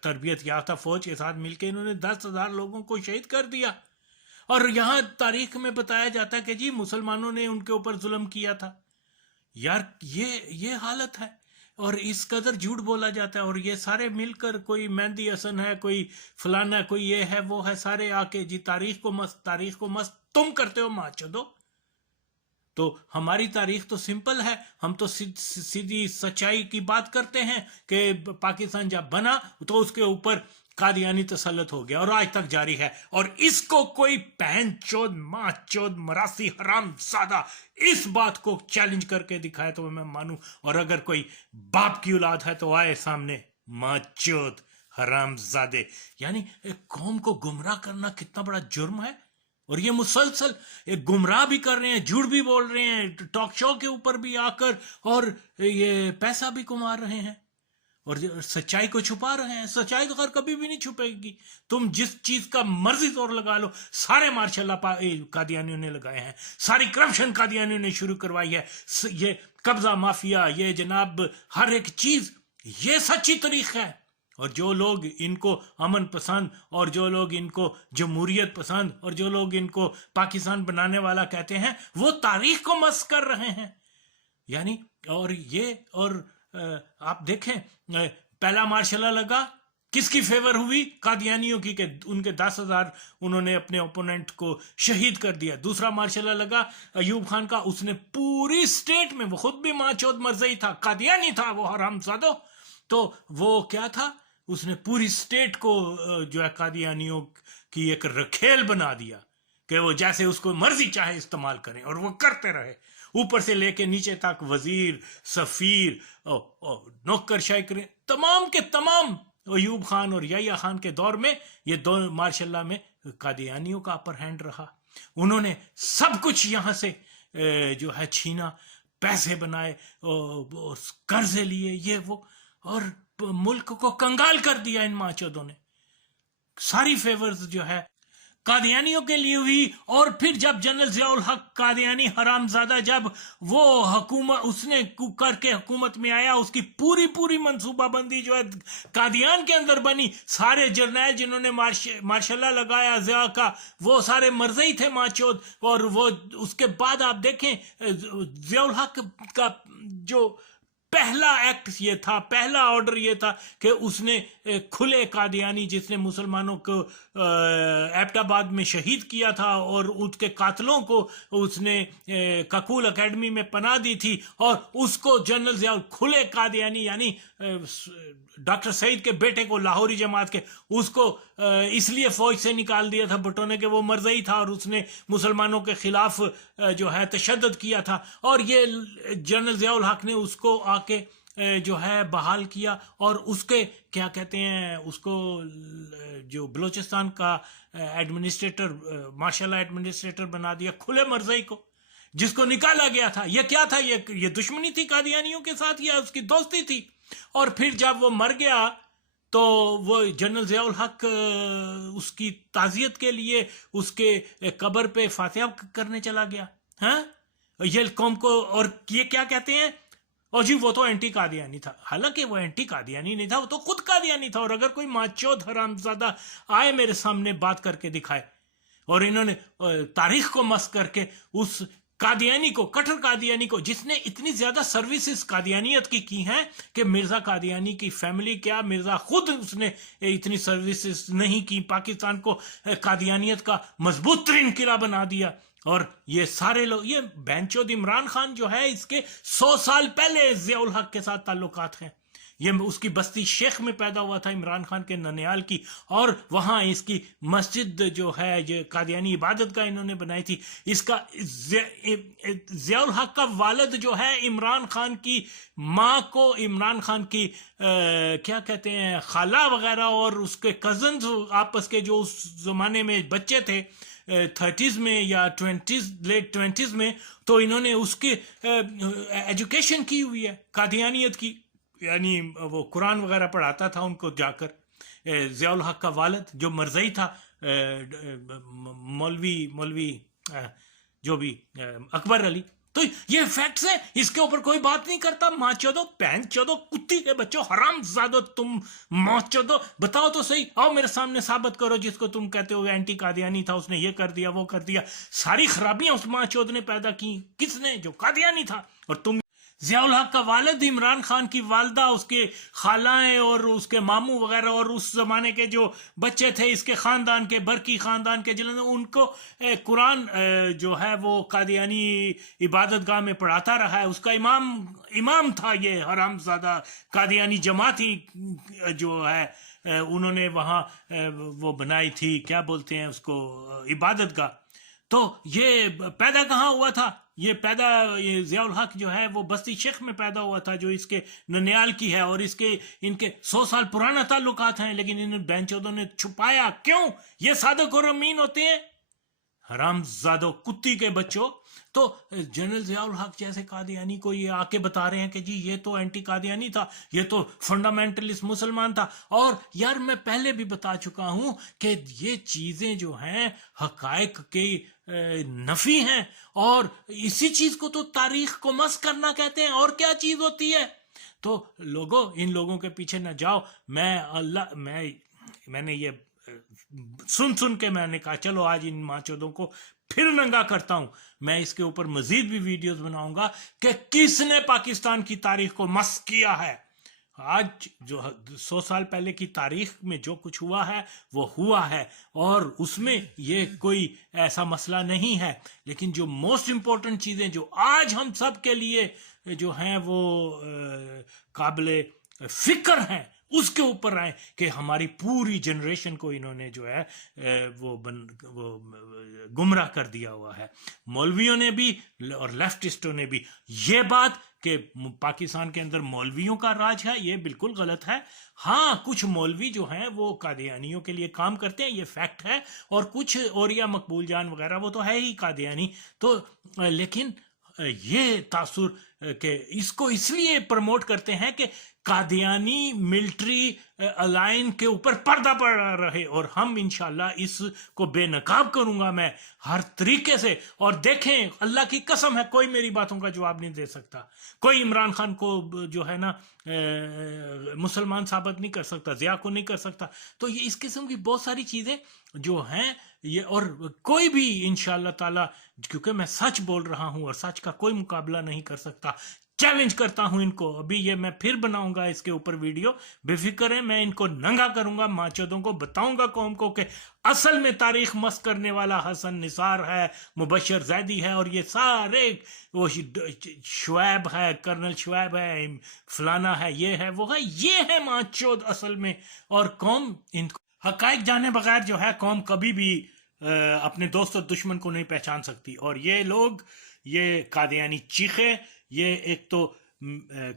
تربیت یافتہ فوج کے ساتھ مل کے انہوں نے 10,000 لوگوں کو شہید کر دیا۔ اور یہاں تاریخ میں بتایا جاتا ہے کہ جی مسلمانوں نے ان کے اوپر ظلم کیا تھا۔ یار یہ حالت ہے، اور اس قدر جھوٹ بولا جاتا ہے، اور یہ سارے مل کر، کوئی مہندی حسن ہے، کوئی فلانا، کوئی یہ ہے وہ ہے، سارے آ کے جی تاریخ کو مست تم کرتے ہو ماچودو۔ تو ہماری تاریخ تو سمپل ہے، ہم تو سیدھی سچائی کی بات کرتے ہیں کہ پاکستان جب بنا تو اس کے اوپر قادیانی تسلط ہو گیا، اور آج تک جاری ہے، اور اس کو کوئی بہن چود ماں چود مراسی حرام زادہ اس بات کو چیلنج کر کے دکھائے تو میں مانوں، اور اگر کوئی باپ کی اولاد ہے تو آئے سامنے، ماں چود حرام زادے۔ یعنی ایک قوم کو گمراہ کرنا کتنا بڑا جرم ہے، اور یہ مسلسل ایک گمراہ بھی کر رہے ہیں، جھوٹ بھی بول رہے ہیں، ٹاک شو کے اوپر بھی آ کر، اور یہ پیسہ بھی کما رہے ہیں، اور سچائی کو چھپا رہے ہیں۔ سچائی تو خیر کبھی بھی نہیں چھپے گی، تم جس چیز کا مرضی زور لگا لو۔ سارے مارشل قادیانیوں نے لگائے ہیں، ساری کرپشن قادیانیوں نے شروع کروائی ہے، یہ قبضہ مافیا، یہ جناب ہر ایک چیز، یہ سچی تاریخ ہے۔ اور جو لوگ ان کو امن پسند، اور جو لوگ ان کو جمہوریت پسند، اور جو لوگ ان کو پاکستان بنانے والا کہتے ہیں، وہ تاریخ کو مسخ کر رہے ہیں۔ یعنی اور آپ دیکھیں، پہلا مارشل لا لگا، کس کی فیور ہوئی؟ قادیانیوں کی، کہ ان کے 10,000 انہوں نے اپنے اوپوننٹ کو شہید کر دیا۔ دوسرا مارشل لا لگا ایوب خان کا، اس نے پوری سٹیٹ میں، وہ خود بھی ماں چود مرزئی تھا، قادیانی تھا وہ حرام زادو، تو وہ کیا تھا، اس نے پوری سٹیٹ کو جو ہے قادیانیوں کی ایک رکھیل بنا دیا کہ وہ جیسے اس کو مرضی چاہے استعمال کریں، اور وہ کرتے رہے، اوپر سے لے کے نیچے تک، وزیر، سفیر، نوکر شائکریں، تمام کے تمام ایوب خان اور یحییٰ خان کے دور میں یہ دو ماشاء اللہ میں قادیانیوں کا اپر ہینڈ رہا۔ انہوں نے سب کچھ یہاں سے جو ہے چھینا، پیسے بنائے اور قرضے لیے یہ وہ، اور ملک کو کنگال کر دیا ان ماچودوں نے. ساری فیورز جو ہے قادیانیوں کے لیے ہوئی. اور پھر جب جنرل ضیاء الحق قادیانی حرام زادہ جب وہ حکومت اس نے کر کے حکومت میں آیا، اس کی پوری منصوبہ بندی جو ہے قادیان کے اندر بنی. سارے جرنیل جنہوں نے ماشاء اللہ لگایا ضیاء کا، وہ سارے مرضی تھے ماچود. اور وہ اس کے بعد آپ دیکھیں ضیاء الحق کا جو پہلا ایکٹ یہ تھا، پہلا آرڈر یہ تھا کہ اس نے کھلے قادیانی جس نے مسلمانوں کو ایبٹ آباد میں شہید کیا تھا اور اس کے قاتلوں کو اس نے ککول اکیڈمی میں پناہ دی تھی، اور اس کو جنرل ضیاء کھلے قادیانی یعنی ڈاکٹر سعید کے بیٹے کو لاہوری جماعت کے، اس کو اس لیے فوج سے نکال دیا تھا بھٹو نے کہ وہ مرزئی تھا اور اس نے مسلمانوں کے خلاف جو ہے تشدد کیا تھا. اور یہ جنرل ضیاء الحق نے اس کو آ کے جو ہے بحال کیا، اور اس کے کیا کہتے ہیں اس کو جو بلوچستان کا ایڈمنسٹریٹر ماشاء اللہ ایڈمنسٹریٹر بنا دیا کھلے مرزئی کو، جس کو نکالا گیا تھا. یہ کیا تھا؟ یہ دشمنی تھی قادیانیوں کے ساتھ یا اس کی دوستی تھی؟ اور پھر جب وہ مر گیا تو وہ جنرل ضیاء الحق اس کی تعزیت کے لیے اس کے قبر پہ فاتحہ کرنے چلا گیا. ہاں یہ قوم کو، اور یہ کیا کہتے ہیں، اور جی وہ تو اینٹی قادیانی تھا. حالانکہ وہ اینٹی قادیانی نہیں تھا، وہ تو خود قادیانی تھا. اور اگر کوئی ماچود حرامزادہ آئے میرے سامنے بات کر کے دکھائے، اور انہوں نے تاریخ کو مس کر کے اس قادیانی کو، کٹر قادیانی کو، جس نے اتنی زیادہ سروسز قادیانیت کی ہیں کہ مرزا قادیانی کی فیملی کیا، مرزا خود اس نے اتنی سروسز نہیں کی، پاکستان کو قادیانیت کا مضبوط ترین قلعہ بنا دیا. اور یہ سارے لوگ، یہ بینچود عمران خان جو ہے اس کے 100 سال پہلے ضیاء الحق کے ساتھ تعلقات ہیں. یہ اس کی بستی شیخ میں پیدا ہوا تھا عمران خان کے ننیال کی، اور وہاں اس کی مسجد جو ہے یہ قادیانی عبادت کا انہوں نے بنائی تھی. اس کا ضیاء الحق کا والد جو ہے عمران خان کی ماں کو، عمران خان کی کیا کہتے ہیں خالہ وغیرہ، اور اس کے کزنز آپس کے جو اس زمانے میں بچے تھے 30s میں یا 20s لیٹ 20s میں، تو انہوں نے اس کی ایجوکیشن کی ہوئی ہے قادیانیت کی، یعنی وہ قرآن وغیرہ پڑھاتا تھا ان کو جا کر. ضیاء الحق کا والد جو مرزئی تھا، مولوی جو بھی اکبر علی. تو یہ فیکٹس ہیں، اس کے اوپر کوئی بات نہیں کرتا. ماں چودو، پین چودو، کتی کے بچوں، حرام زادو، تم ماں چودو، بتاؤ تو صحیح، آؤ میرے سامنے ثابت کرو جس کو تم کہتے ہو اینٹی قادیانی تھا، اس نے یہ کر دیا وہ کر دیا. ساری خرابیاں اس ماں چود نے پیدا کی. کس نے؟ جو قادیانی تھا. اور تم ضیاء الحق کا والد عمران خان کی والدہ، اس کے خالائیں اور اس کے ماموں وغیرہ، اور اس زمانے کے جو بچے تھے اس کے خاندان کے، برقی خاندان کے، جنہوں نے ان کو قرآن جو ہے وہ قادیانی عبادت گاہ میں پڑھاتا رہا ہے. اس کا امام تھا یہ حرامزادہ قادیانی جماعت ہی جو ہے انہوں نے وہاں وہ بنائی تھی، کیا بولتے ہیں اس کو، عبادت گاہ. تو یہ پیدا کہاں ہوا تھا؟ یہ ضیاء الحق جو ہے وہ بستی شیخ میں پیدا ہوا تھا، جو اس کے ننیال کی ہے، اور ان کے 100 سال پرانا تعلقات ہیں. لیکن ان بینچودوں نے چھپایا. کیوں؟ یہ صادق اور امین ہوتے ہیں. حرام زادو، کتی کے بچوں. تو جنرل ضیاء الحق جیسے قادیانی کو یہ آ کے بتا رہے ہیں کہ جی یہ تو اینٹی قادیانی تھا، یہ تو فنڈامنٹلسٹ مسلمان تھا. اور یار میں پہلے بھی بتا چکا ہوں کہ یہ چیزیں جو ہیں حقائق کی نفی ہیں، اور اسی چیز کو تو تاریخ کو مس کرنا کہتے ہیں. اور کیا چیز ہوتی ہے؟ تو لوگوں، ان لوگوں کے پیچھے نہ جاؤ. میں نے یہ سن کے میں نے کہا چلو آج ان ماچودوں کو پھر ننگا کرتا ہوں. میں اس کے اوپر مزید بھی ویڈیوز بناؤں گا کہ کس نے پاکستان کی تاریخ کو مس کیا ہے. آج جو 100 سال پہلے کی تاریخ میں جو کچھ ہوا ہے وہ ہوا ہے، اور اس میں یہ کوئی ایسا مسئلہ نہیں ہے. لیکن جو موسٹ امپورٹنٹ چیزیں جو آج ہم سب کے لیے جو ہیں وہ قابل فکر ہیں، اس کے اوپر آئیں کہ ہماری پوری جنریشن کو انہوں نے جو ہے وہ گمراہ کر دیا ہوا ہے. مولویوں نے بھی اور لیفٹسٹوں نے بھی. یہ بات کہ پاکستان کے اندر مولویوں کا راج ہے، یہ بالکل غلط ہے. ہاں کچھ مولوی جو ہیں وہ قادیانیوں کے لیے کام کرتے ہیں، یہ فیکٹ ہے. اور کچھ اوریا مقبول جان وغیرہ وہ تو ہے ہی قادیانی. تو لیکن یہ تاثر کہ اس کو اس لیے پروموٹ کرتے ہیں کہ قادیانی ملٹری الائن کے اوپر پردہ پڑ رہے، اور ہم انشاءاللہ اس کو بے نقاب کروں گا میں ہر طریقے سے. اور دیکھیں اللہ کی قسم ہے کوئی میری باتوں کا جواب نہیں دے سکتا، کوئی عمران خان کو جو ہے نا مسلمان ثابت نہیں کر سکتا، ضیاء کو نہیں کر سکتا. تو یہ اس قسم کی بہت ساری چیزیں جو ہیں یہ، اور کوئی بھی انشاءاللہ تعالی، کیونکہ میں سچ بول رہا ہوں اور سچ کا کوئی مقابلہ نہیں کر سکتا، چیلنج کرتا ہوں ان کو. ابھی یہ میں پھر بناؤں گا اس کے اوپر ویڈیو، بے فکر ہے، میں ان کو ننگا کروں گا، ماچودوں کو بتاؤں گا قوم کو کہ اصل میں تاریخ مسخ کرنے والا حسن نثار ہے، مبشر زیدی ہے، اور یہ سارے وہ شعیب ہے، کرنل شعیب ہے، فلانا ہے، یہ ہے وہ ہے، یہ ہے ماچود اصل میں. اور قوم ان حقائق جانے بغیر جو ہے قوم کبھی بھی اپنے دوست اور دشمن کو نہیں پہچان سکتی. اور یہ لوگ، یہ قادیانی چیخے، یہ ایک تو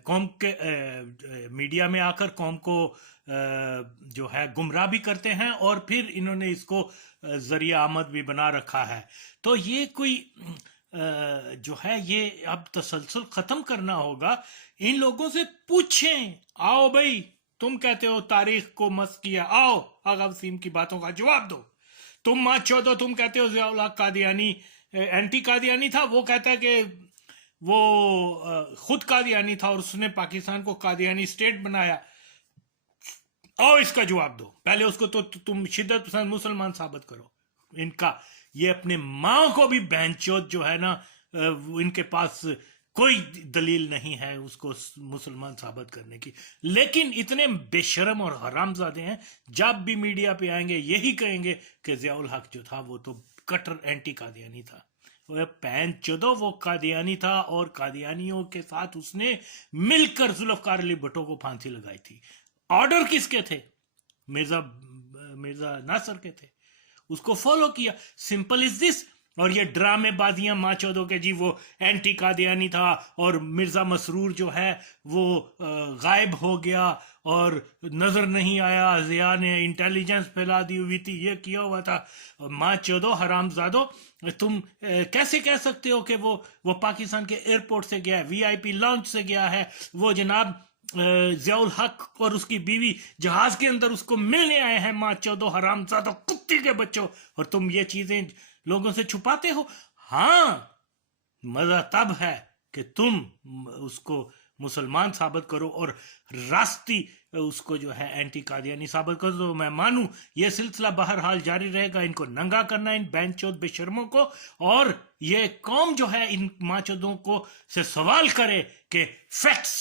قوم کے میڈیا میں آ کر قوم کو جو ہے گمراہ بھی کرتے ہیں، اور پھر انہوں نے اس کو ذریعہ آمد بھی بنا رکھا ہے. تو یہ کوئی جو ہے یہ اب تسلسل ختم کرنا ہوگا. ان لوگوں سے پوچھیں، آؤ بھائی تم کہتے ہو تاریخ کو مسخ کیا، آؤ آغا وسیم کی باتوں کا جواب دو. تم ماچودو تم کہتے ہو ضیاء الحق قادیانی اینٹی قادیانی تھا، وہ کہتا ہے کہ وہ خود قادیانی تھا اور اس نے پاکستان کو قادیانی سٹیٹ بنایا. آؤ اس کا جواب دو. پہلے اس کو تو تم شدت پسند مسلمان ثابت کرو. ان کا یہ اپنے ماں کو بھی بہنچود جو ہے نا ان کے پاس کوئی دلیل نہیں ہے اس کو مسلمان ثابت کرنے کی، لیکن اتنے بے شرم اور حرام زادے ہیں، جب بھی میڈیا پہ آئیں گے یہی کہیں گے کہ ضیاء الحق جو تھا وہ تو کٹر اینٹی قادیانی تھا. پین چودو وہ قادیانی تھا، اور قادیانیوں کے ساتھ اس نے مل کر ذوالفقار علی بھٹو کو پھانسی لگائی تھی. آرڈر کس کے تھے؟ مرزا ناصر کے تھے. اس کو فالو کیا. سمپل از دس. اور یہ ڈرامے بازیاں ماچودوں کے جی وہ اینٹی قادیانی تھا اور مرزا مسرور جو ہے وہ غائب ہو گیا اور نظر نہیں آیا، ضیاء نے انٹیلیجنس پھیلا دی ہوئی تھی، یہ کیا ہوا تھا. ماچودو حرام زادو، تم کیسے کہہ سکتے ہو کہ وہ پاکستان کے ایئرپورٹ سے گیا ہے، وی آئی پی لانچ سے گیا ہے، وہ جناب ضیاء الحق اور اس کی بیوی جہاز کے اندر اس کو ملنے آئے ہیں. ماچودو حرام زادو کتی کے بچوں، اور تم یہ چیزیں لوگوں سے چھپاتے ہو. ہاں مزہ تب ہے کہ تم اس کو مسلمان ثابت کرو اور راستی اس کو جو ہے اینٹی قادیانی ثابت کرو. تو میں مانوں یہ سلسلہ بہرحال جاری رہے گا. ان کو ننگا کرنا، ان بین چود بے شرموں کو، اور یہ قوم جو ہے ان ماچودوں کو سے سوال کرے کہ فیکٹس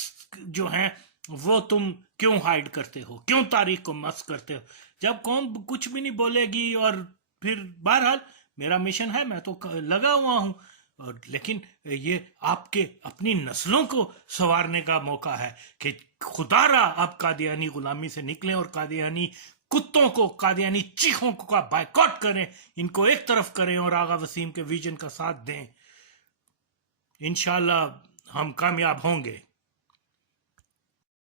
جو ہیں وہ تم کیوں ہائیڈ کرتے ہو، کیوں تاریخ کو مسخ کرتے ہو. جب قوم کچھ بھی نہیں بولے گی، اور پھر بہرحال میرا مشن ہے، میں تو لگا ہوا ہوں، لیکن یہ آپ کے اپنی نسلوں کو سنوارنے کا موقع ہے کہ خدا را آپ قادیانی غلامی سے نکلیں اور قادیانی کتوں کو، قادیانی چیخوں کا بائیکاٹ کریں، ان کو ایک طرف کریں اور آغا وسیم کے ویژن کا ساتھ دیں. انشاءاللہ ہم کامیاب ہوں گے.